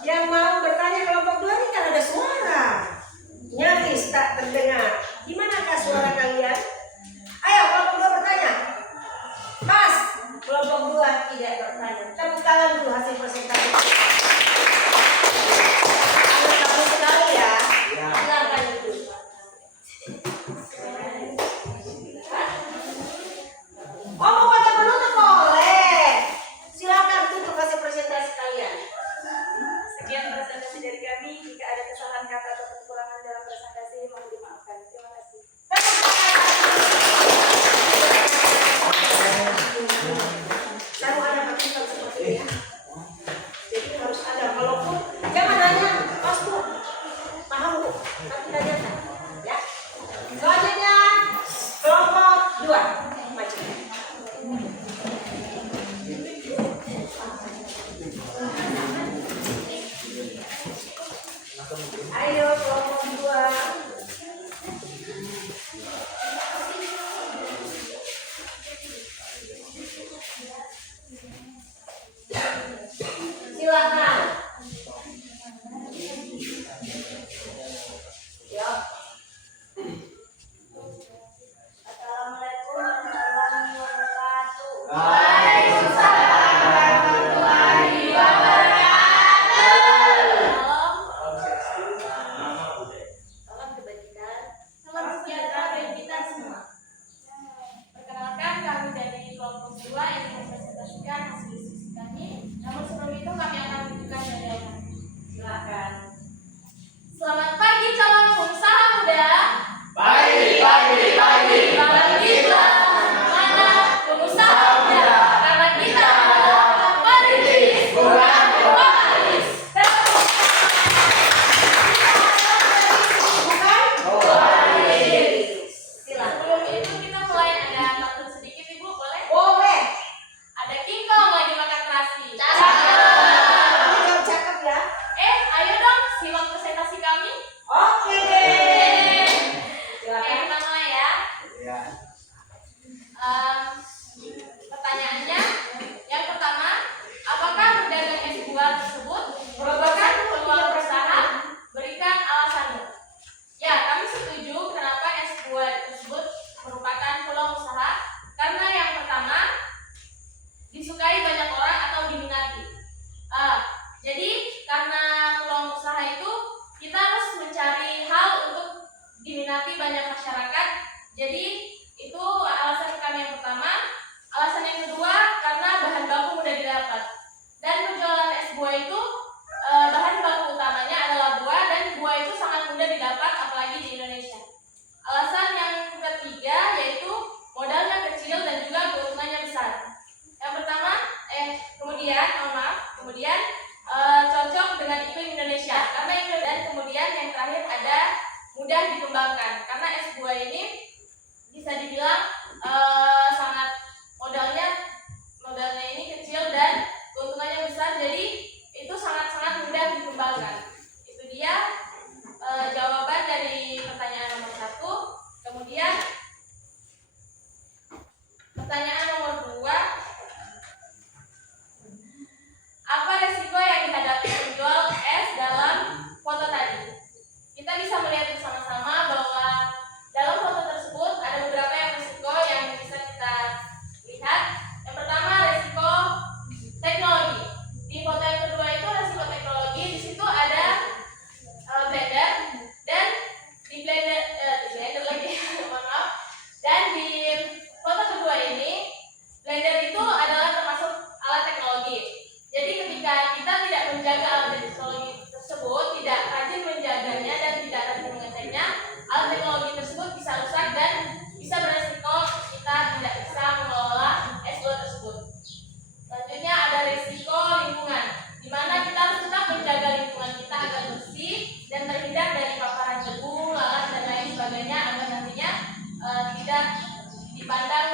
Yang mau bertanya kelompok 2 ini kan ada suara. Nyaris tak terdengar. Gimanakah suara kalian? Ayo kelompok 2 bertanya. Pas. Kelompok 2 tidak bertanya. Tepuk tangan dulu hasil presentasi. Ada sekali ya. Silakan itu. Oh mau kata penutup boleh. Silakan tutup hasil presentasi kalian. Sekian presentasi dari kami. Jika ada kesalahan kata atau kekurangan dalam presentasi mohon dimaafkan. Terima kasih. Lalu ada partikel seperti Pertanyaannya, yang pertama, apakah berdagang es buah tersebut merupakan peluang usaha? Berikan alasannya. Ya, kami setuju kenapa es buah tersebut merupakan peluang usaha. Karena yang pertama, disukai banyak orang atau diminati. Jadi karena peluang usaha itu kita harus mencari hal untuk diminati banyak masyarakat. Jadi itu alasan kami yang pertama. Alasan yang kedua, karena bahan baku mudah didapat. Dan penjualan es buah itu bahan baku utamanya adalah buah, dan buah itu sangat mudah didapat apalagi di Indonesia. Alasan yang ketiga yaitu modalnya kecil dan juga keuntungannya besar. Yang pertama, kemudian cocok dengan iklim Indonesia karena iklim, dan kemudian yang terakhir ada mudah dikembangkan karena es buah ini bisa dibilang sangat modalnya ini kecil dan keuntungannya besar, jadi itu sangat mudah dikembangkan. Itu dia jawaban dari pertanyaan nomor 1. Kemudian pertanyaan nomor 2, apa resiko yang dihadapi penjual es dalam foto tadi? Kita bisa melihat bersama-sama bahwa dalam foto tersebut ada beberapa resiko yang bisa kita lihat. Yang pertama, resiko teknologi. Di foto yang kedua itu resiko teknologi. Di situ ada blender, dan di blender lagi mohon maaf. Dan di foto kedua ini blender itu adalah termasuk alat teknologi. Jadi ketika kita tidak menjaga alat teknologi tersebut, tidak rajin menjaganya dan tidak rajin mengeceknya, alat teknologi tersebut bisa rusak dan bisa beresiko kita tidak bisa mengelola es buah tersebut. Selanjutnya ada risiko lingkungan, di mana kita harus tetap menjaga lingkungan kita agar bersih dan terhindar dari paparan debu, lalat dan lain sebagainya agar nantinya tidak dipandang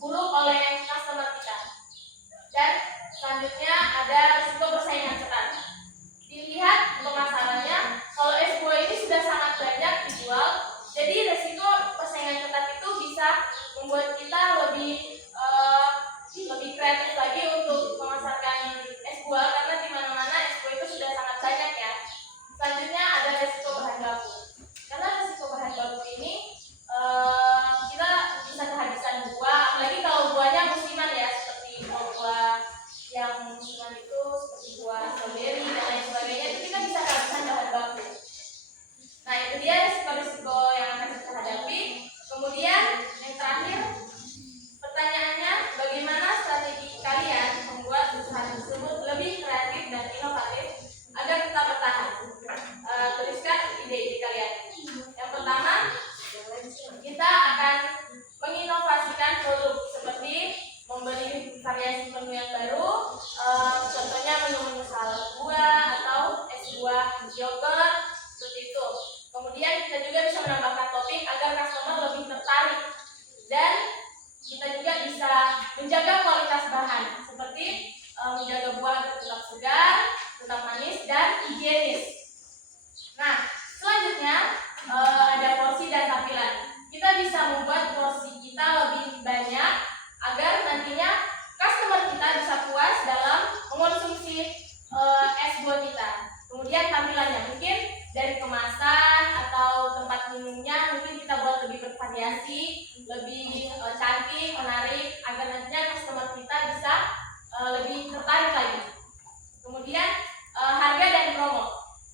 buruk oleh customer kita. Dan selanjutnya ada risiko persaingan ketat. Dilihat pemasarannya, kalau es buah ini sudah sangat banyak dijual, jadi risiko persaingan ketat itu bisa membuat kita lebih kreatif lagi untuk memasarkan es buah, karena di mana-mana es buah itu sudah sangat banyak ya. Selanjutnya ada risiko bahan baku. Karena risiko bahan baku ini kita bisa kehabisan buah, apalagi kalau buahnya musiman ya, seperti buah yang musiman itu seperti buah stroberi dan lain sebagainya, itu kita bisa kehabisan bahan baku. Nah, itu dia risiko-risiko yang akan kita hadapi. Kemudian yang terakhir, pertanyaannya, bagaimana strategi kalian membuat usaha tersebut lebih kreatif dan inovatif agar tetap bertahan? Tuliskan ide-ide kalian. Yang pertama, kita akan menginovasikan produk seperti memberi variasi menu yang baru, contohnya menu salad buah atau es buah yogurt, seperti itu. Kemudian kita juga bisa menambahkan topping agar customer lebih tertarik, dan kita juga bisa menjaga kualitas bahan seperti menjaga buah tetap segar, tetap manis dan higienis. Nah, selanjutnya ada porsi dan tampilan. Kita bisa membuat porsi kita lebih banyak agar nantinya customer kita bisa puas dalam mengonsumsi es buah kita. Kemudian tampilannya mungkin dari kemasan atau tempat minumnya mungkin kita buat lebih bervariasi, lebih cantik, menarik agar nantinya customer kita bisa lebih tertarik lagi. Kemudian harga dan promo.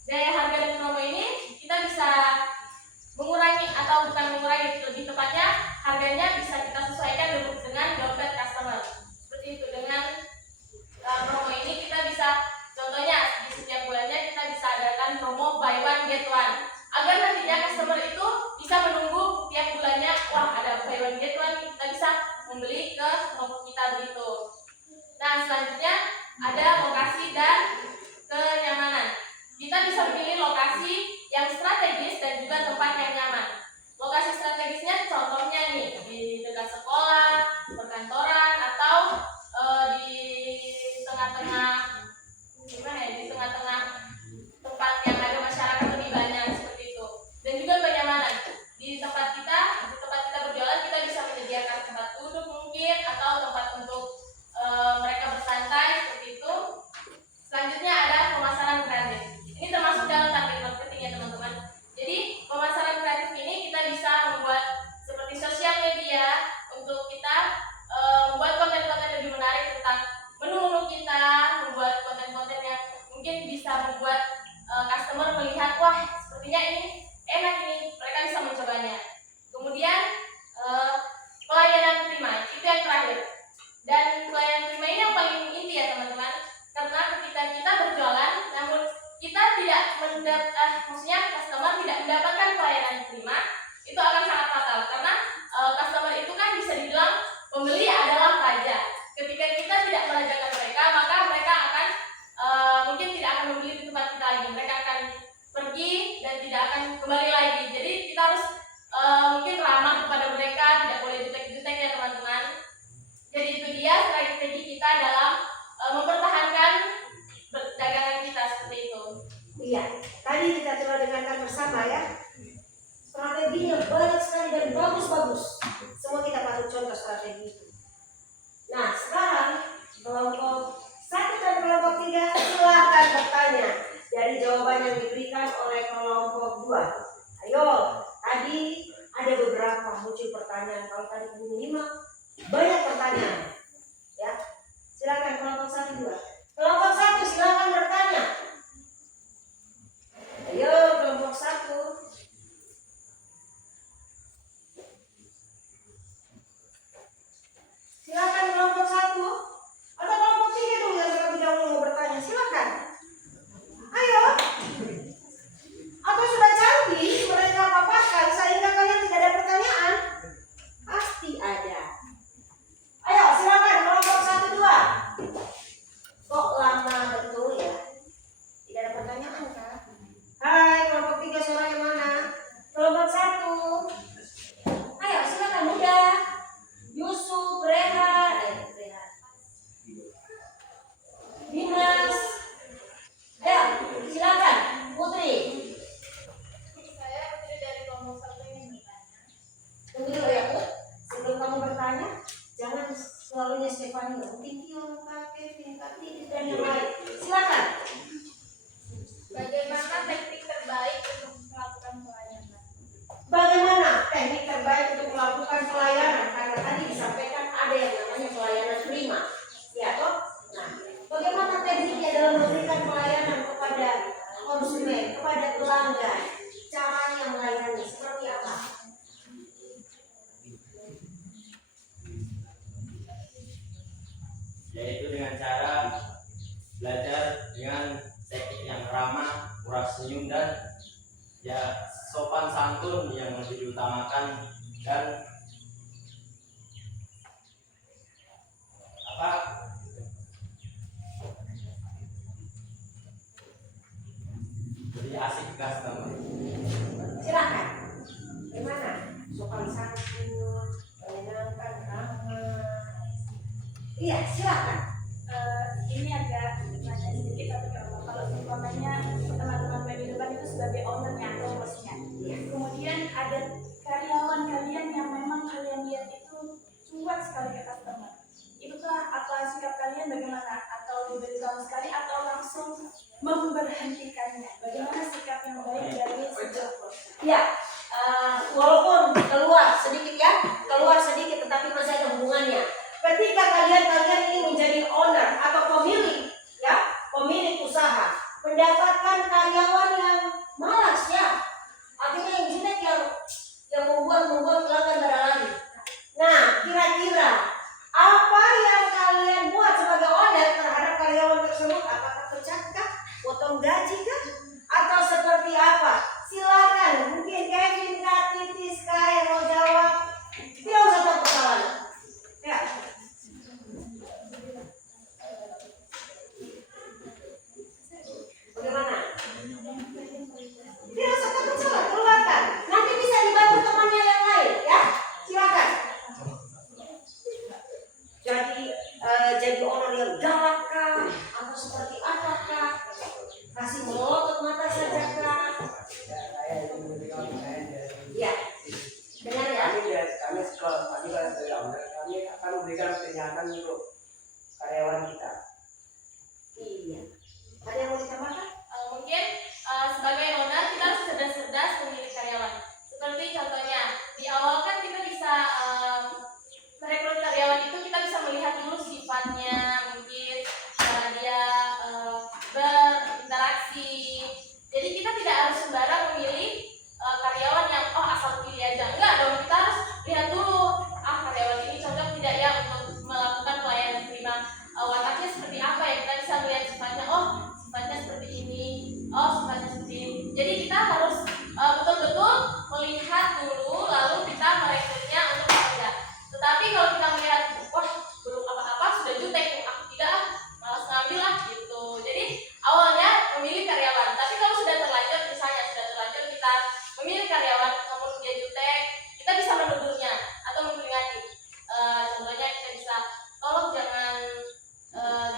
Dari harga dan promo ini kita bisa mengurangi atau bukan mengurangi, lebih tepatnya harganya bisa kita sesuaikan dengan dompet customer. Seperti itu, dengan promo ini kita bisa, contohnya di setiap bulannya kita bisa adakan promo buy one get one agar nantinya customer itu bisa menunggu tiap bulannya, wah ada buy one get one, kita bisa membeli ke toko kita begitu. Nah, selanjutnya ada lokasi dan kenyamanan. Kita bisa memilih lokasi yang strategis dan juga tempat yang nyaman. Lokasi strategisnya contohnya nih di dekat sekolah, perkantoran, atau di tengah-tengah tempat yang ada masyarakat lebih banyak, seperti itu. Dan juga kenyamanan. Di tempat kita berjualan, kita bisa menyediakan tempat duduk mungkin atau tempat untuk mereka bersantai seperti itu. Selanjutnya ada pemasaran kreatif. Ini termasuk dalam target marketing ya teman-teman. Jadi pemasaran kreatif ini kita bisa membuat seperti sosial media untuk kita membuat konten-konten lebih menarik tentang menu-menu kita, membuat konten-konten yang mungkin bisa membuat customer melihat, wah sepertinya ini enak, ini mereka bisa mencobanya. Kemudian pelayanan prima, itu yang terakhir. Dan pelayanan prima ini yang paling inti ya teman-teman, karena ketika kita berjualan namun kita tidak maksudnya customer tidak mendapatkan pelayanan prima, itu akan sangat fatal karena customer itu kan bisa dibilang pembeli adalah raja. Ketika kita tidak merajakan mereka, maka mereka akan mungkin tidak akan membeli di tempat kita lagi. Mereka akan pergi dan tidak akan kembali lagi. Jadi kita harus mungkin ramah kepada mereka, tidak boleh jutek-jutek ya teman-teman. Jadi itu dia strategi kita dalam mempertahankan dagangan kita seperti itu. Iya, tadi kita coba dengarkan bersama ya. Strateginya banyak sekali dan bagus-bagus. Semua kita patut contoh strategi itu. Nah, sekarang kelompok 1 dan kelompok 3 silakan bertanya dari jawaban yang diberikan oleh kelompok 2. Ayo, tadi ada beberapa muncul pertanyaan. Kalau tadi belum 5, banyak pertanyaan. Ya, silakan kelompok 1, 2. Kelompok 1 silakan bertanya. Ayo, kelompok 1. Silakan kelompok 1 atau kelompok 3 dulu yang terlebih dahulu mau bertanya. Silakan. Ayo. Atau sudah canggih mereka paparkan sehingga kalian tidak ada pertanyaan? Pasti ada. Ayo silakan kelompok 1, 2. Kok lama betul ya? Tidak ada pertanyaan kan? Hai kelompok 3 suaranya mana? Kelompok 1. Ayo silakan mudah. Yusuf, Rehan, Dimas. Ayo, silakan Putri. Saya Putri dari kelompok 1 ingin bertanya. Tunggu dulu ya Put. Sebelum kamu bertanya, jangan selalunya Stefani. Mungkin Kion, Kak Kevin, Kak Titi, dan yang lain. Silakan. Bagaimana teknik terbaik untuk melakukan pelayanan? Bagaimana teknik terbaik untuk melakukan pelayanan? Karena tadi disampaikan ada yang namanya pelayanan prima, ya toh? Nah, bagaimana tekniknya dalam memberikan pelayanan kepada konsumen, kepada pelanggan? Caranya melayani seperti apa? Yaitu dengan cara belajar dengan teknik yang ramah, murah senyum, dan ya sopan santun yang lebih diutamakan, dan lebih asik customer. Silakan. Gimana? Sopan santun, menyenangkan, ramah. Iya, silakan. Ini agak nanya sedikit tapi nggak apa-apa. Kalau umpamanya teman-teman web depan itu sebagai ownernya atau hostnya, kemudian ada karyawan kalian yang memang kalian lihat itu cuek sekali ke customer, itukah apa sikap kalian bagaimana? Atau diberitahu sekali atau langsung memberhentikannya? Bagaimana sikap yang baik dari sejak Ya, walaupun keluar sedikit ya, keluar sedikit tetapi masih ada hubungannya. Ketika kalian ini menjadi owner atau pemilik, ya, pemilik usaha, mendapatkan karyawan yang malas ya, akhirnya yang jelek yang membuat pelanggan darah lagi. Nah, kira-kira apa yang kalian buat sebagai owner terhadap karyawan tersebut? Apakah pecatkah, potong gaji kah, atau seperti apa? Silakan, mungkin Kevin, Kak Titi, Sky yang mau jawab. Tidak usah takut kawan. Ya. Bagaimana? Tidak usah takut salah, keluarkan. Nanti bisa dibantu temannya yang lain, ya. Silakan. Jadi orang yang galak kah? Atau seperti apakah? Kasih melotot mata saja kah? Ya. Dengar ya. Kami sekolah pagi sebagai owner, kami akan memberikan peringatan untuk karyawan kita. Iya. Ada yang mau ditambahkan? Mungkin sebagai owner kita harus cerdas-cerdas memilih karyawan. Seperti contohnya di awal kan kita bisa merekrut karyawan itu kita bisa melihat dulu sifatnya, mungkin cara dia berinteraksi. Jadi kita tidak harus sembarang memilih karyawan yang asal pilih aja. Enggak dong, kita harus lihat dulu karyawan ini cocok tidak ya untuk melakukan pelayanan prima. Wataknya seperti apa ya, kita bisa melihat sifatnya, sifatnya seperti ini, sifatnya seperti ini. Jadi kita harus betul-betul melihat dulu, lalu kita merekrutnya untuk bekerja. Tetapi kalau kita melihat, belum apa-apa sudah jutek, aku tidak, malas ngambil lah gitu. Jadi awalnya memilih karyawan, tapi kalau sudah terlanjur, misalnya sudah terlanjur kita memilih karyawan, namun dia jutek, kita bisa menegurnya atau memperingati. Contohnya kita bisa, tolong jangan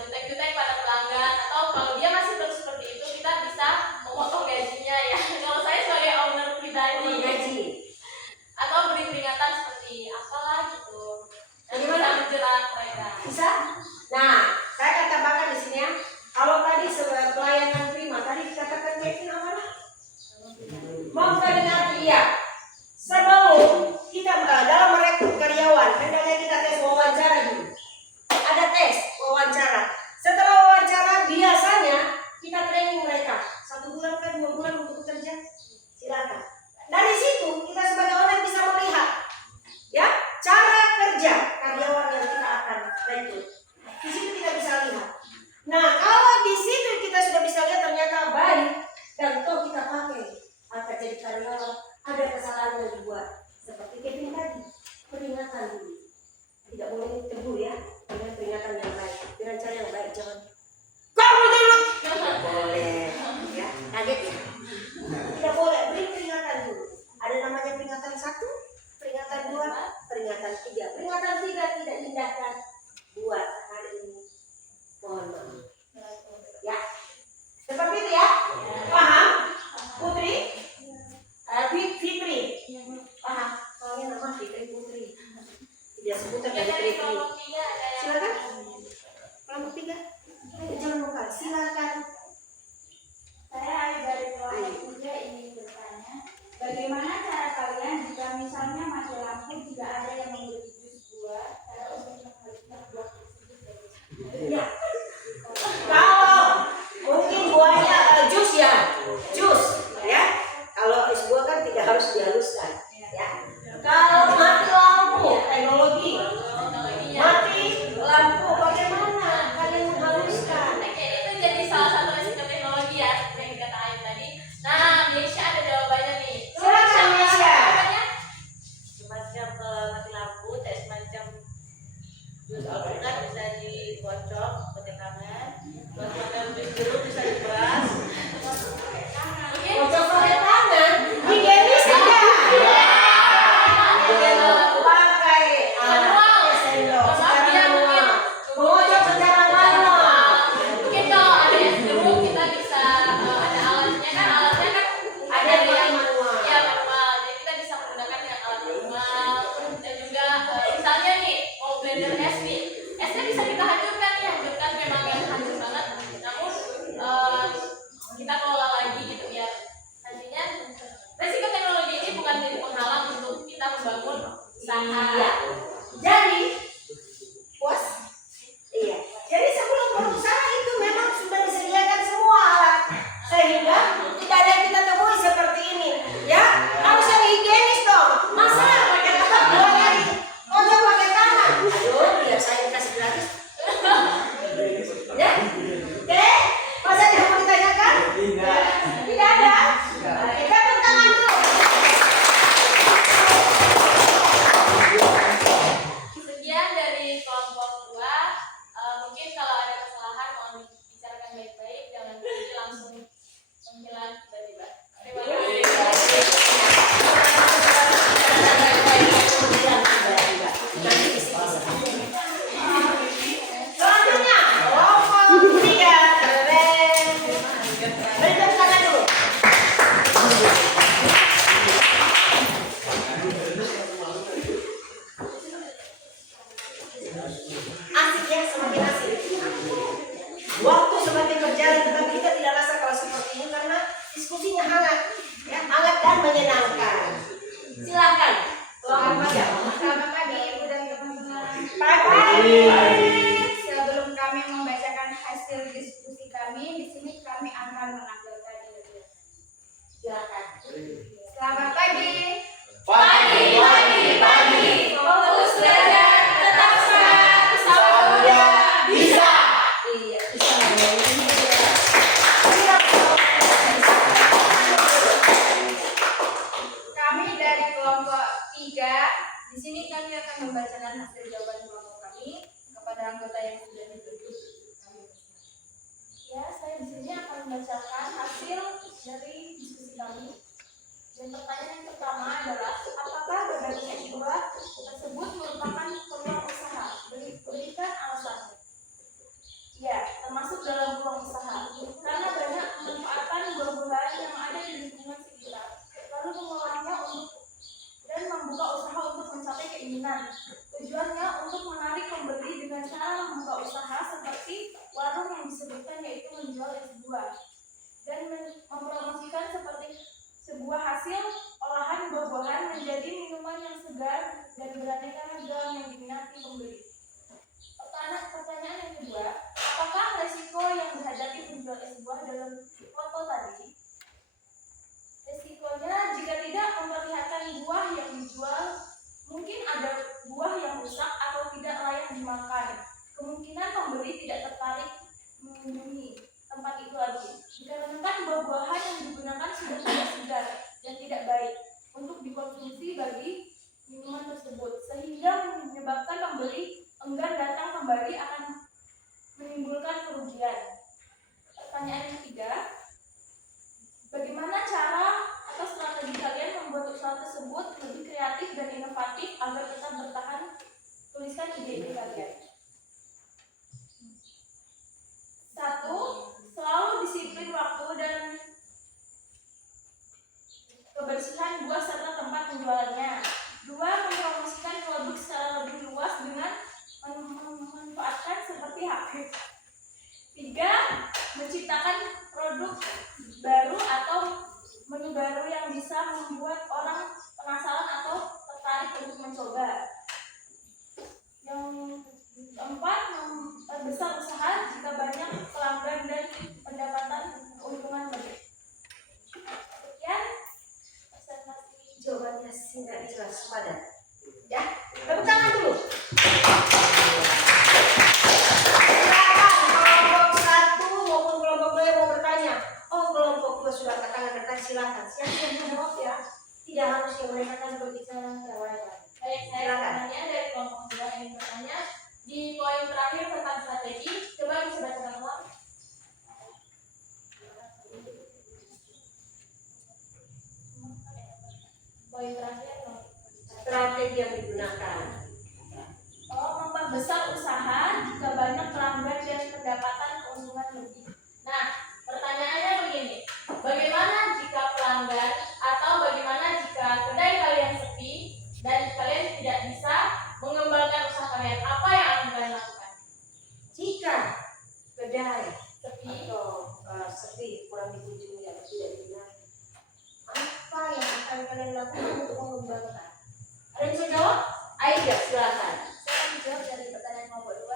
jutek-jutek pada pelanggan, atau kalau dia masih terus seperti itu kita bisa memotong gajinya ya. Kalau saya sebagai owner pribadi Gaji. atau beri peringatan seperti apalah gitu, dan bisa Bagaimana? menjerat mereka. Bisa? Nah, saya akan tambahkan di sini ya. Kalau tadi sebagai pelayanan prima, tadi dikatakan Kevin apa? Memperingati ya. Sebelum kita dalam merekrut karyawan, hendaknya kita tes wawancara dulu. Ada tes wawancara. Setelah wawancara biasanya kita training mereka 1 bulan ke 2 bulan untuk bekerja. Silakan. Dari situ kita sebagai orang bisa melihat ya cara kerja karyawan yang kita akan rekrut. Di situ kita bisa lihat. Nah, kalau di situ kita sudah bisa lihat ternyata baik dan toh kita pakai akan jadi karyawan, ada kesalahan yang dibuat seperti Kevin tadi, peringatan dulu. Tidak boleh tegur ya, dengan peringatan yang baik, dengan cara yang baik, jangan kamu dulu. Tidak boleh, ya kaget ya. Tidak boleh, beri peringatan dulu. Ada namanya peringatan 1, peringatan 2, peringatan 3. Peringatan 3 tidak diindahkan buat hari ini. Mohon maaf. Ya, seperti itu ya. Paham, Putri? Fitri. Paham? Soalnya nama Fitri Putri. Tidak sebutan Ya, dari dari Fitri. kelompok 3 ada yang Silakan. Kelompok 3. Ayo jangan lupa. Silakan. Saya dari kelompok 3 ingin bertanya, bagaimana cara kalian jika misalnya mati lampu tidak ada yang membeli jus buah, cara untuk menghabiskan buah tersebut dari Ya. Kalau mungkin buahnya jus ya, jus ya. Kalau es buah kan tidak harus dihaluskan ya. Kalau mati lampu teknologi, mati lampu bagaimana kalian menghaluskan? itu jadi salah satu resiko teknologi ya, seperti yang dikatakan tadi. Nah, Malaysia ada jawabannya nih. Silakan Malaysia. Jawabannya? Semacam mati lampu, kayak semacam jus alpukat bisa dikocok pakai tangan, buat makan jus jeruk bisa diperas. Mungkin Kocok pakai tangan, higienis tidak? Pakai sendok secara manual, mengocok secara manual. mungkin kalau ada es jeruk kita bisa ada alatnya kan Ada yang pakai manual. ya manual, jadi kita bisa menggunakan yang alat manual. Dan juga misalnya nih mau blender es nih, esnya bisa kita hancurkan memang yang hancur banget, namun kita kelola lagi gitu ya. Nantinya resiko teknologi ini bukan jadi penghalang untuk kita membangun usaha. Iya. Jadi puas? Iya. Jadi sebelum berusaha itu memang sudah disediakan semua alat sehingga tidak ada yang kita temui seperti ini. Ya harus yang higienis dong. Masa pakai tangan dua kali, kocok pakai tangan? Aduh, biar saya kasih gratis. Ya, oke. Masa ada yang mau ditanyakan? Tidak ada. Kita tangan dulu. Sekian dari kelompok 2. Mungkin kalau ada kesalahan mohon dibicarakan baik-baik, jangan langsung menghilang tiba-tiba. Terima kasih. Selanjutnya, kelompok 3. Beri tepuk tangan dulu. Asik ya, semakin asik. Waktu semakin berjalan, tetapi kita tidak rasa kalau seperti ini karena diskusinya hangat, ya, hangat dan menyenangkan. Silakan. Selamat pagi. Selamat pagi Ibu dan teman-teman. Pagi. Sebelum kami membacakan hasil diskusi kami, di sini kami akan menampilkan ide. Silakan. Selamat pagi. Pagi. Fokus belajar, tetap semangat, salam muda, bisa. Iya, bisa. Kami dari kelompok 3, di sini kami akan membacakan hasil jawaban kelompok kami kepada anggota yang sudah ditunjuk. Ya, saya di sini akan membacakan hasil dari diskusi kami. Dan pertanyaan yang pertama adalah, apakah berbagai ekspor tersebut merupakan peluang usaha? Berikan alasannya. Ya, termasuk dalam peluang usaha. Karena banyak memanfaatkan buah-buahan yang ada di lingkungan sekitar, lalu mengolahnya dan membuka usaha untuk mencapai keinginan. Tujuannya untuk menarik pembeli dengan cara membuka usaha seperti warung yang disebutkan yaitu menjual es buah dan mempromosikan seperti sebuah hasil olahan buah-buahan menjadi minuman yang segar dan beraneka ragam yang diminati pembeli. Pertanyaan yang kedua, apakah resiko yang dihadapi penjual es buah dalam foto tadi? Resikonya jika tidak memperlihatkan buah yang dijual, mungkin ada buah yang rusak atau tidak layak dimakan. Kemungkinan pembeli tidak tertarik mengunjungi tempat itu lagi. Dikarenakan buah-buahan yang digunakan sudah tidak segar dan tidak baik untuk dikonsumsi bagi minuman tersebut, sehingga menyebabkan pembeli enggan datang kembali akan menimbulkan kerugian. Pertanyaan yang ketiga, bagaimana cara atau strategi kalian membuat usaha tersebut lebih kreatif dan inovatif agar tetap bertahan? Tuliskan ide-ide kalian. 1. Selalu disiplin waktu dan kebersihan buah serta tempat penjualannya. 2. Mempromosikan produk secara lebih luas dengan memanfaatkan seperti HP. 3. Menciptakan produk baru atau menu baru yang bisa membuat orang penasaran atau tertarik untuk mencoba. Yang 4. Memperbesar usaha jika banyak pelanggan dan pendapatan keuntungan lebih. Sekian presentasi Jawabannya singkat, jelas, padat. Ya, tepuk tangan dulu. Silakan kelompok 1 maupun kelompok 2 yang mau bertanya. Oh, kelompok 2 sudah angkat tangan bertanya, silakan. Siapa yang menjawab ya? Tidak harus yang mereka akan berbicara yang lain-lain. Baik, saya bertanya dari kelompok 2 yang bertanya di poin terakhir tentang strategi. Coba bisa bacakan ulang. Poin terakhir Strategi yang digunakan. Memperbesar usaha jika banyak pelanggan dan pendapatan keuntungan lebih. Nah, pertanyaannya begini, bagaimana jika pelanggan atau bagaimana jika kedai kalian sepi dan kalian tidak bisa mengembangkan usaha kalian? Apa yang akan kalian lakukan? Jika kedai Sepi. atau sepi, kurang dikunjungi atau tidak diminati, apa yang akan kalian lakukan untuk mengembangkan? Ada yang bisa jawab? Aida, silakan. Saya akan jawab dari pertanyaan kelompok 2.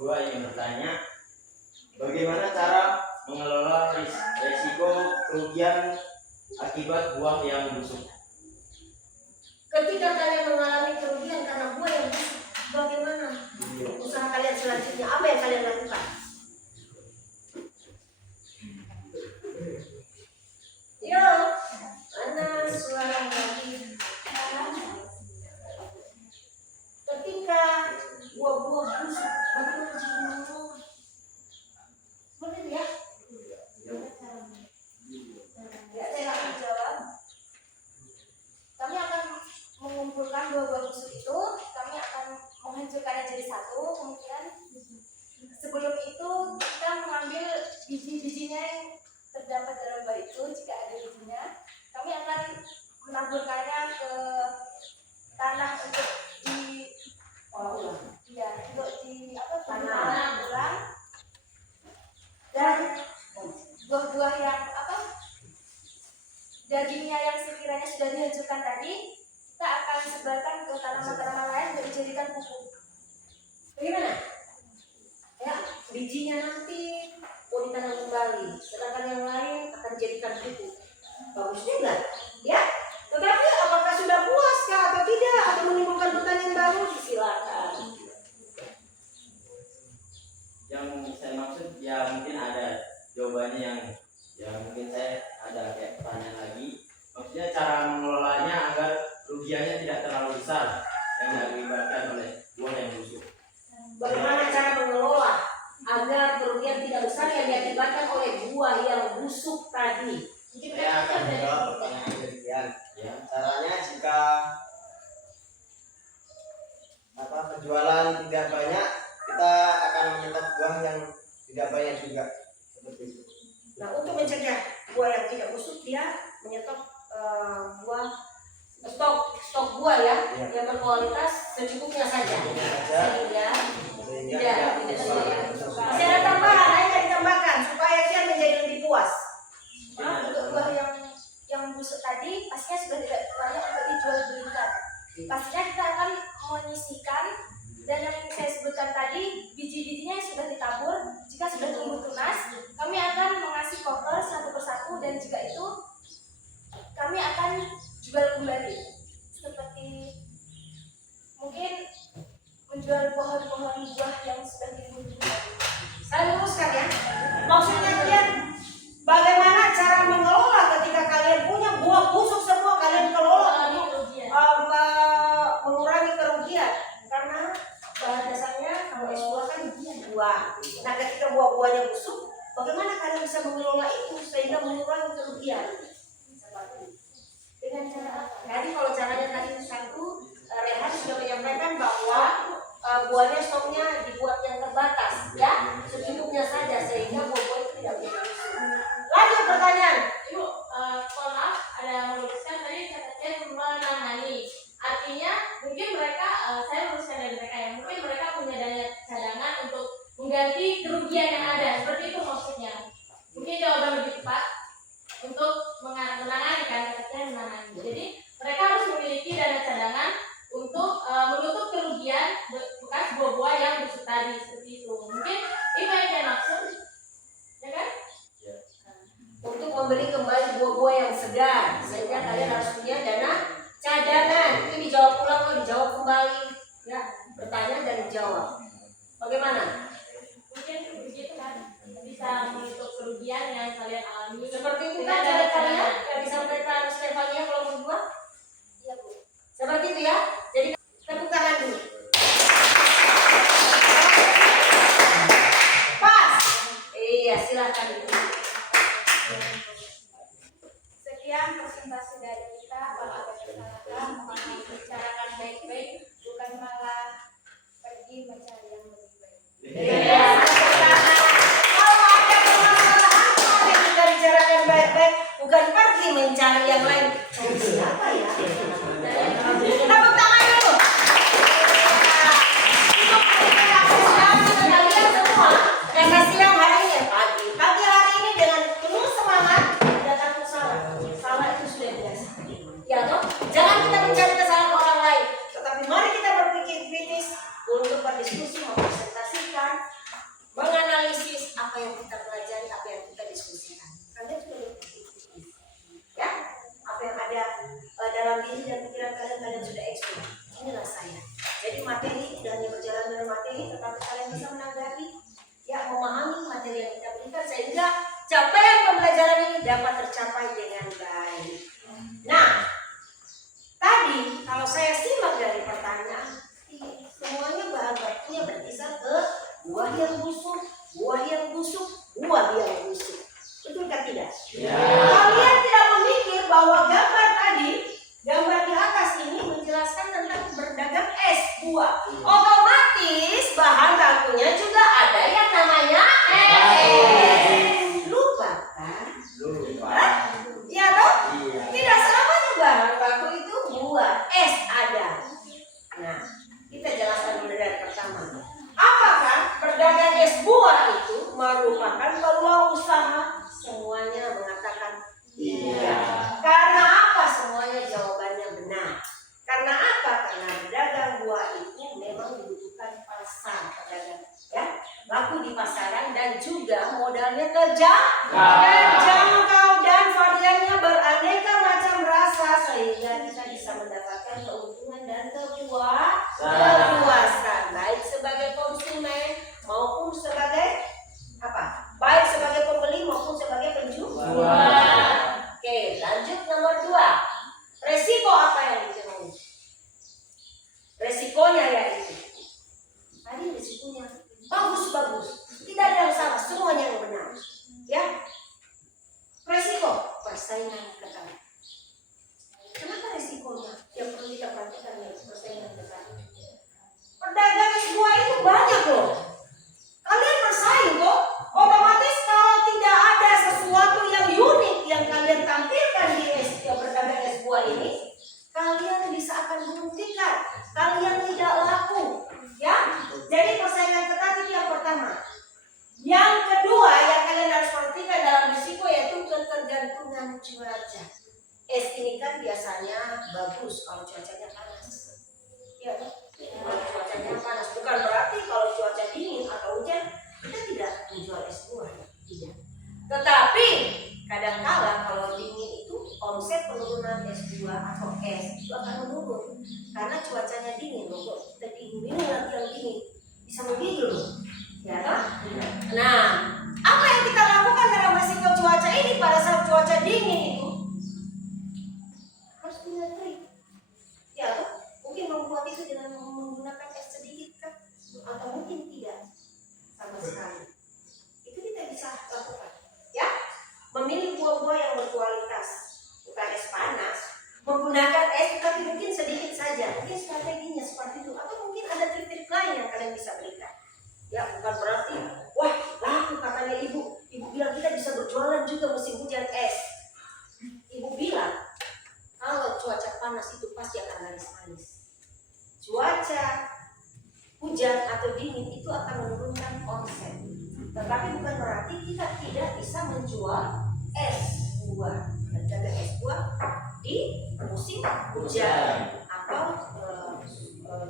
kelompok 2 ingin bertanya, bagaimana cara mengelola risiko kerugian akibat buah yang busuk? Ketika kalian mengalami kerugian karena buah yang busuk, bagaimana usaha kalian selanjutnya? Apa yang kalian lakukan? Yo, mana suara lagi? Ketika buah-buah busuk, bagaimana cara mengelola? Seperti itu ya? Ya, saya akan jawab. Kami akan mengumpulkan buah-buah busuk itu, kami akan menghancurkannya jadi satu. Kemudian sebelum itu kita mengambil biji-bijinya yang terdapat dalam buah itu, jika ada bijinya, kami akan menaburkannya ke tanah untuk tanam ulang. Dan buah-buah yang dagingnya yang sekiranya sudah dihancurkan tadi, kita akan sebarkan ke tanaman-tanaman lain untuk dijadikan pupuk. Bagaimana? Ya, bijinya nanti mau ditanam kembali, sedangkan yang lain akan dijadikan pupuk. Bagus juga, ya. Tetapi apakah sudah puas kah atau tidak, atau menimbulkan pertanyaan baru? Silakan. Yang saya maksud ya mungkin ada jawabannya yang mungkin saya ada kayak pertanyaan lagi. Maksudnya cara mengelolanya agar kerugiannya tidak terlalu besar yang diakibatkan oleh buah yang busuk. Bagaimana cara mengelola agar kerugian tidak besar yang diakibatkan oleh buah yang busuk tadi? Saya akan menjawab pertanyaan demikian. Ya, Caranya jika penjualan tidak banyak, kita akan menyetok buah yang tidak banyak juga, seperti itu. Nah, untuk mencegah buah yang tidak busuk, dia menyetok stok buah ya, yang berkualitas secukupnya saja. Sehingga tidak busuk. Masih ada tambahan, ayo ditambahkan supaya dia menjadi lebih puas. Untuk buah yang busuk tadi pastinya sudah tidak layak untuk dijual belikan. Pastinya kita akan menyisihkan, dan yang saya sebutkan tadi, biji-bijinya yang sudah ditabur, jika sudah tumbuh tunas, kami akan mengasih koper satu persatu, dan jika itu kami akan jual kembali. Seperti mungkin menjual pohon-pohon buah yang sudah tumbuh tunas. Saya luruskan ya. Maksudnya kalian bagaimana cara mengelola ketika kalian punya buah busuk semua, kalian kelola untuk mengurangi kerugian, karena bahan dasarnya kalau es buah kan buah. Nah, ketika buah-buahnya busuk, bagaimana kalian bisa mengelola itu sehingga mengurangi kerugian? Dengan cara apa? Jadi kalau caranya tadi satu, Rehan sudah menyampaikan bahwa buahnya stoknya dibuat yang terbatas, ya, secukupnya saja sehingga buah-buah itu tidak busuk. Lanjut pertanyaan. Ibu, maaf ada yang meluruskan tadi katanya menangani. Artinya mungkin mereka, saya meluruskan dari mereka ya, mungkin mereka punya dana cadangan untuk mengganti kerugian yang ada. Seperti itu maksudnya. Mungkin jawaban lebih tepat untuk menangani kan, katanya menangani. Jadi mereka harus memiliki dana cadangan untuk menutup kerugian bekas buah-buah yang busuk tadi, seperti itu. Mungkin itu yang saya maksud, ya kan? Untuk membeli kembali buah-buah yang segar, sehingga kalian harus punya dana cadangan. Itu dijawab ulang atau dijawab kembali, ya, bertanya dan dijawab. Bagaimana? Mungkin begitu kan, bisa menutup kerugian yang kalian alami. Seperti itu kan cara kalian yang disampaikan Stefania kelompok 2? Iya, Bu. Seperti itu ya. Jadi tepuk tangan dulu. Pas. Iya, silakan dulu. Sekian presentasi dari kita. Kalau ada kesalahan, mohon dibicarakan baik-baik, bukan malah pergi mencari yang lebih baik. Iya. Kalau ada permasalahan, mari kita bicarakan baik-baik, bukan pergi mencari yang lain. Cari siapa ya? Tepuk tangan dulu. Untuk kalian semua, karena siang hari ini pagi hari ini dengan penuh semangat datang ke salah itu sudah biasa. Ya toh, jangan kita mencari kesalahan orang lain, tetapi mari kita berpikir kritis untuk berdiskusi, mempresentasikan berkisar ke buah yang busuk, buah yang busuk, buah yang busuk. Betulkah tidak? Kalian tidak memikir bahwa gambar tadi, gambar di atas ini menjelaskan tentang berdagang es buah. Otomatis bahan bakunya juga ada yang namanya es. Lupa kan? Hah? Iya toh? Iya. Tidak selamanya bahan baku itu buah, es ada. Nah, kita jelaskan dulu dari pertama. Apakah berdagang es buah itu merupakan peluang usaha? Semuanya mengatakan iya. Karena apa semuanya jawabannya benar? Karena apa? Karena berdagang buah itu memang dibutuhkan pasar pedagang, ya, laku di pasaran dan juga modalnya terjangkau dan variannya beraneka macam rasa sehingga kita bisa mendapatkan keuntungan dan kepuasan baik sebagai konsumen maupun sebagai apa? Baik sebagai pembeli maupun sebagai penjual. Oke, lanjut nomor 2. Resiko apa yang ditemui? Resikonya yaitu tadi resikonya bagus. Tidak ada yang salah, semuanya yang benar. Ya. Resiko persaingan ketat. Kenapa resikonya? Yang perlu kita perhatikan ya, persaingan ketat. Pedagang es buah itu banyak loh. Kalian bersaing kok. Otomatis kalau tidak ada sesuatu yang unik yang kalian tampilkan di berdagang es buah ini, kalian bisa akan dihentikan. Kalian tidak laku. Ya. Jadi persaingan ketat itu yang pertama. Yang kedua yang kalian harus perhatikan dalam risiko yaitu ketergantungan cuaca. Es ini kan biasanya bagus kalau cuacanya panas. Ya, kalau cuacanya panas bukan berarti kalau cuaca dingin atau hujan kita tidak menjual es buah, tidak. Tetapi kadang-kala kalau dingin itu omset penurunan es buah atau es itu akan menurun karena cuacanya dingin loh. Kok kita dingin lagi yang dingin bisa menggigil loh, ya kan? Nah, apa yang kita lakukan dalam risiko cuaca ini pada saat cuaca dingin itu? Harus punya trik, ya kan? Mungkin membuat itu dengan menggunakan es sedikit kan? Atau mungkin tidak sama sekali. Itu kita bisa lakukan, ya. Memilih buah-buah yang berkualitas, bukan es panas. Menggunakan es tapi mungkin sedikit saja. Mungkin strateginya seperti itu. Atau mungkin ada trik-trik lain yang kalian bisa berikan. Ya, bukan berarti wah laku katanya ibu bilang kita bisa berjualan juga musim hujan es. Ibu bilang kalau cuaca panas itu pasti akan manis-manis. Cuaca hujan atau dingin itu akan menurunkan omset. Tetapi bukan berarti kita tidak bisa menjual es buah, berdagang es buah di musim hujan atau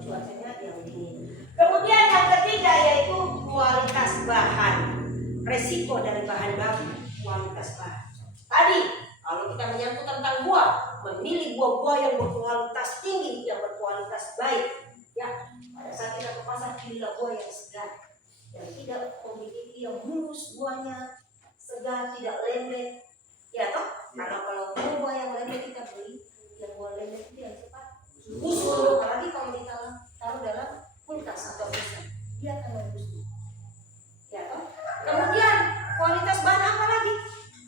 cuacanya yang dingin. Kemudian yang ketiga yaitu kualitas bahan. Resiko dari bahan baku, kualitas bahan. Tadi kalau kita menyangkut tentang buah, memilih buah-buah yang berkualitas tinggi, yang berkualitas baik. Ya, pada saat kita ke pasar pilihlah buah yang segar, yang tidak memiliki yang mulus buahnya, segar, tidak lembek. Ya toh, karena kalau buah yang lembek kita beli, yang buah lembek itu yang cepat busuk. Apalagi kalau kita taruh dalam kulkas atau freezer, dia akan membusuk. Ya toh. Kemudian kualitas bahan apa lagi?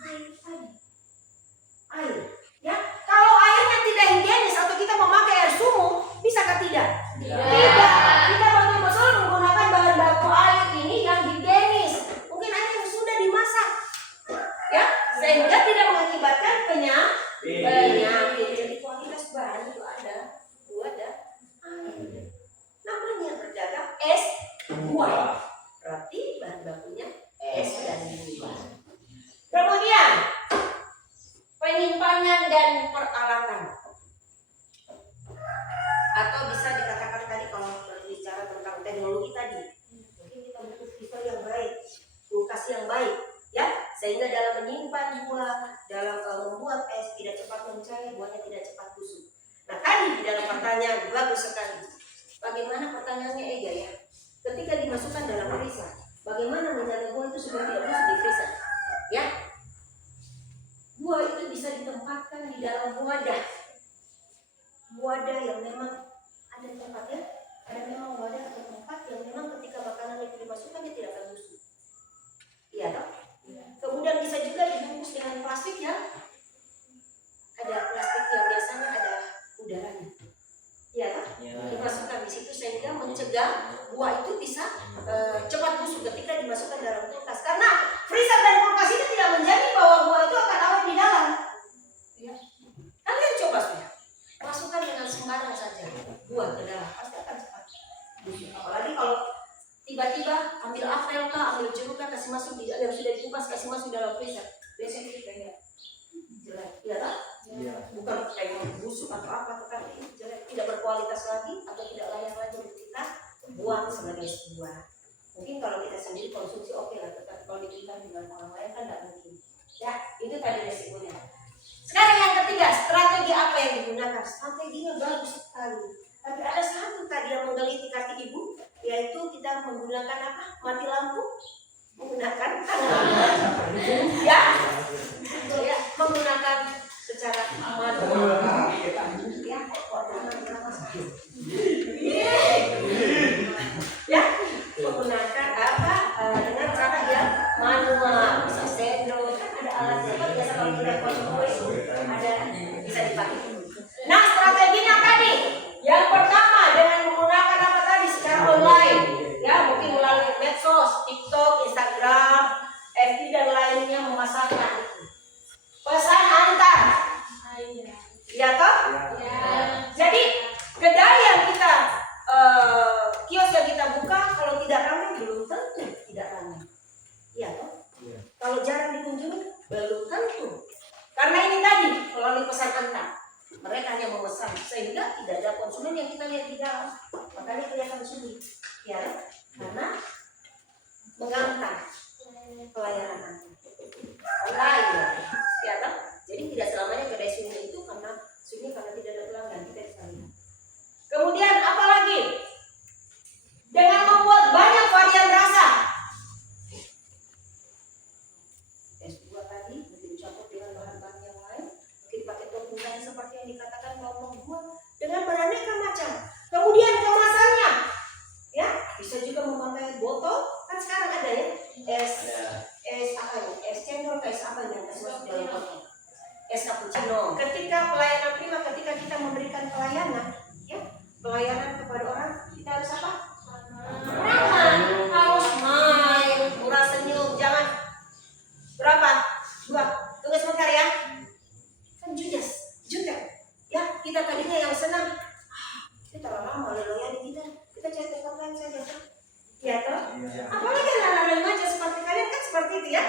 Air tadi. Air. Ya, kalau airnya tidak higienis atau kita memakai air sumur, bisakah tidak? Tidak. Kita betul-betul menggunakan bahan baku air ini yang higienis. Mungkin air yang sudah dimasak, ya, sehingga tidak mengakibatkan penyakit. Jadi kualitas bahan itu ada air. Namanya berdagang es buah. Berarti bahan bakunya es dan buah. Kemudian penyimpanan dan peralatan, atau bisa dikatakan tadi kalau berbicara tentang teknologi tadi, mungkin kita butuh freezer yang baik, kulkas yang baik, ya, sehingga dalam menyimpan buah, dalam membuat es tidak cepat mencair, buahnya tidak cepat busuk. Nah tadi di dalam pertanyaan bagus sekali. Bagaimana pertanyaannya Ega ya? Ketika dimasukkan dalam freezer, bagaimana menjaga buah itu supaya tidak busuk di freezer? Ya, buah itu bisa ditempatkan di dalam wadah yang memang ada tempatnya, ada memang wadah atau tempat yang memang ketika cepat busuk ketika dimasukkan dalam kulkas. Karena freezer dan kulkas itu tidak menjamin bahwa buah itu akan awet di dalam. Ya. Kalian coba sudah, masukkan dengan sembarang saja buah ke dalam, pasti akan cepat busuk. Apalagi kalau tiba-tiba ambil apel kah, ambil jeruk kah, kasih masuk di yang sudah dikupas, kasih masuk dalam freezer, biasanya kita kayak jelek, ya kan? Bukan kayak busuk atau apa, tetapi jelek, tidak berkualitas lagi atau tidak layak lagi untuk kita buang sebagai sebuah. Mungkin kalau kita sendiri konsumsi oke lah, tetapi kalau diberikan dengan orang lain kan tidak mungkin. Ya, itu tadi resikonya. Sekarang yang ketiga, strategi apa yang digunakan? Strateginya bagus sekali. Tapi ada satu tadi yang menggelitik hati ibu, yaitu kita menggunakan apa? Mati lampu, menggunakan ya, ya, menggunakan secara manual. Ya, menggunakan apa? Dengan cara yang manual, bisa sendok, kan ada alatnya. Kan biasa kalau kita buat kue itu ada bisa dipakai. Nah, strateginya tadi, yang pertama dengan menggunakan apa tadi secara online, ya mungkin melalui medsos, TikTok, Instagram, FB dan lainnya memasarkan itu. Pesan antar, ya toh? Jadi kedai yang kita kios yang kita buka kalau tidak ramai belum tentu tidak ramai, iya toh? Kalau jarang dikunjungi belum tentu. Karena ini tadi melalui pesan antar, mereka hanya memesan sehingga tidak ada konsumen yang kita lihat di dalam, makanya kelihatan sulit, ya, karena mengantar pelayanan antar online, ya toh? Jadi tidak selamanya kedai sunyi itu karena sunyi karena tidak ada pelanggan, kita bisa lihat. Kemudian apa lagi? Dengan membuat banyak varian rasa. Es buah tadi mungkin dicampur dengan bahan-bahan yang lain, mungkin pakai topping seperti yang dikatakan bawang buah dengan beraneka macam. Kemudian kemasannya, ya bisa juga memakai botol. Kan sekarang ada ya es apa ya? Es cendol, es apa yang masuk dalam botol? Es cappuccino. Ketika pelayanan prima, ketika kita memberikan pelayanan, ya pelayanan kepada orang, kita harus apa? Ramah, harus main, murah senyum, jangan berapa? 2, tunggu sebentar ya. Kan judes, ya kita tadinya yang senang, kita lama melayani kita cari tempat lain saja, ya toh? Apalagi anak-anak remaja seperti kalian kan seperti itu ya.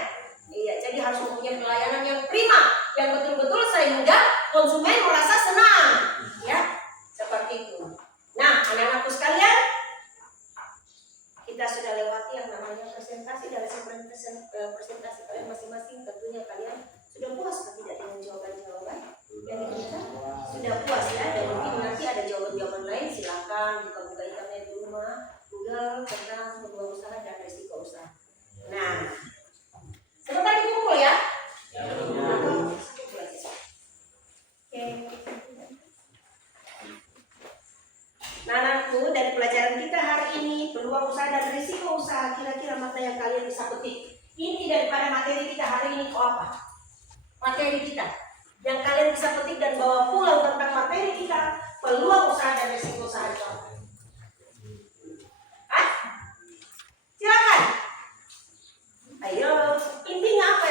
Iya, jadi harus mempunyai pelayanan yang prima, yang betul-betul sehingga konsumen merasa senang, ya seperti itu. Nah, anak-anakku sekalian, kita sudah lewati yang namanya presentasi. Dari presentasi kalian masing-masing, tentunya kalian sudah puas atau tidak dengan jawaban-jawaban yang diberikan? Sudah puas ya, dan mungkin nanti ada jawaban-jawaban lain, silakan buka-buka internet di rumah, Google tentang peluang usaha dan risiko usaha. Nah, sebentar dikumpul ya. Oke. Nah, anakku, dari pelajaran kita hari ini, peluang usaha dan risiko usaha, kira-kira makna yang kalian bisa petik. Inti daripada materi kita hari ini itu apa? Materi kita yang kalian bisa petik dan bawa pulang tentang materi kita, peluang usaha dan risiko usaha itu apa? Hah? Silakan. Ayo, intinya apa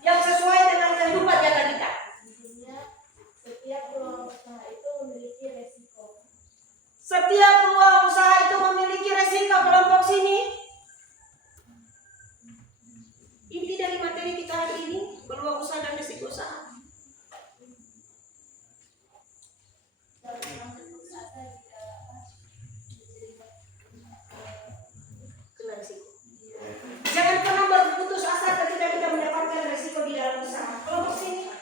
yang sesuai dengan kehidupan nyata kita? Setiap peluang usaha itu memiliki resiko. Setiap peluang usaha itu memiliki resiko. Kelompok sini. Inti dari materi kita hari ini, peluang usaha dan resiko usaha. Kena resiko. Jangan pernah berputus asa ketika kita mendapatkan resiko di dalam usaha. Kelompok sini.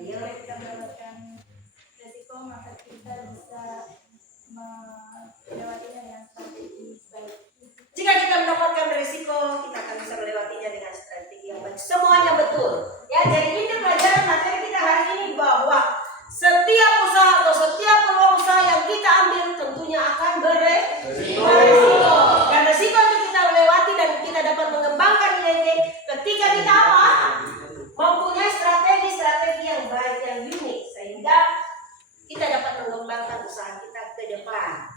Ayo, Kita mendapatkan resiko, maka kita bisa melewatinya dengan strategi baik. jika kita mendapatkan resiko, kita akan bisa melewatinya dengan strategi yang baik. Semuanya betul. Ya, jadi inti pelajaran materi kita hari ini bahwa setiap usaha atau setiap peluang usaha yang kita ambil tentunya akan beresiko. Dan resiko itu kita lewati dan kita dapat mengembangkan nilai ketika kita apa? Mempunyai strategi yang baik, yang unik, sehingga kita dapat mengembangkan usaha kita ke depan.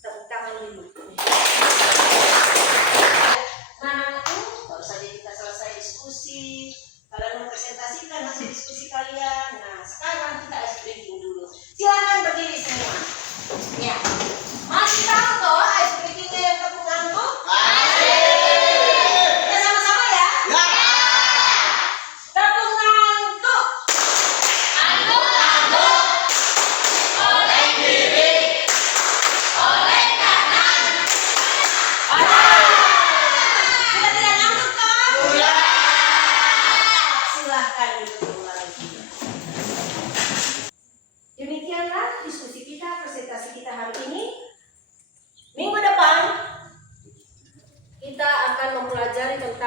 Tepuk tangan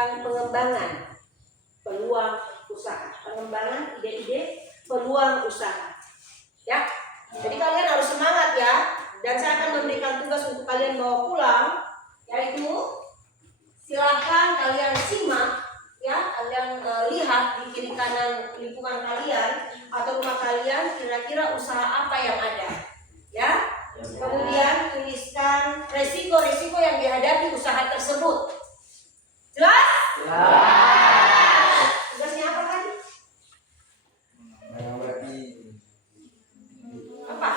tentang pengembangan peluang usaha, pengembangan ide-ide peluang usaha. Ya, jadi kalian harus semangat ya. Dan saya akan memberikan tugas untuk kalian bawa pulang, yaitu silakan kalian simak, ya, kalian lihat di kiri kanan lingkungan kalian atau rumah kalian kira-kira usaha apa yang ada, ya. Kemudian tuliskan resiko-resiko yang dihadapi usaha tersebut. Jelas? Tugasnya apa tadi? Apa?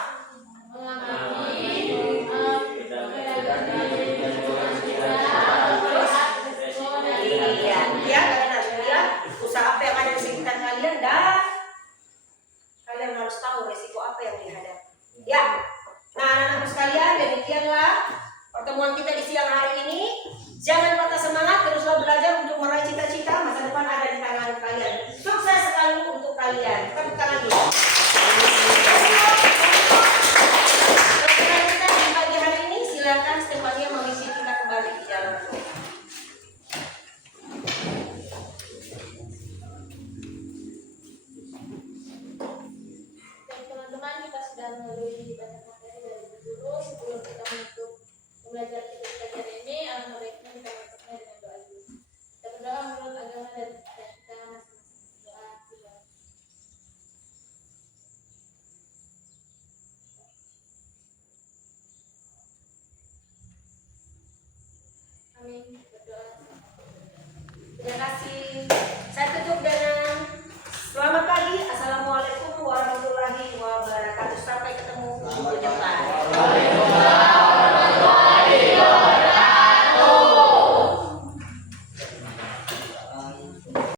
Iya, kalian harus lihat usaha apa yang ada di sekitar kalian dan kalian harus tahu resiko apa yang dihadapi. Ya. Nah, anak-anak sekalian, demikianlah pertemuan kita di siang hari ini. Jangan patah semangat, teruslah belajar untuk meraih cita-cita. Masa depan ada di tangan kalian. Sukses sekali untuk kalian. Tepuk tangan dulu. Kita di pagi hari ini silakan Stefania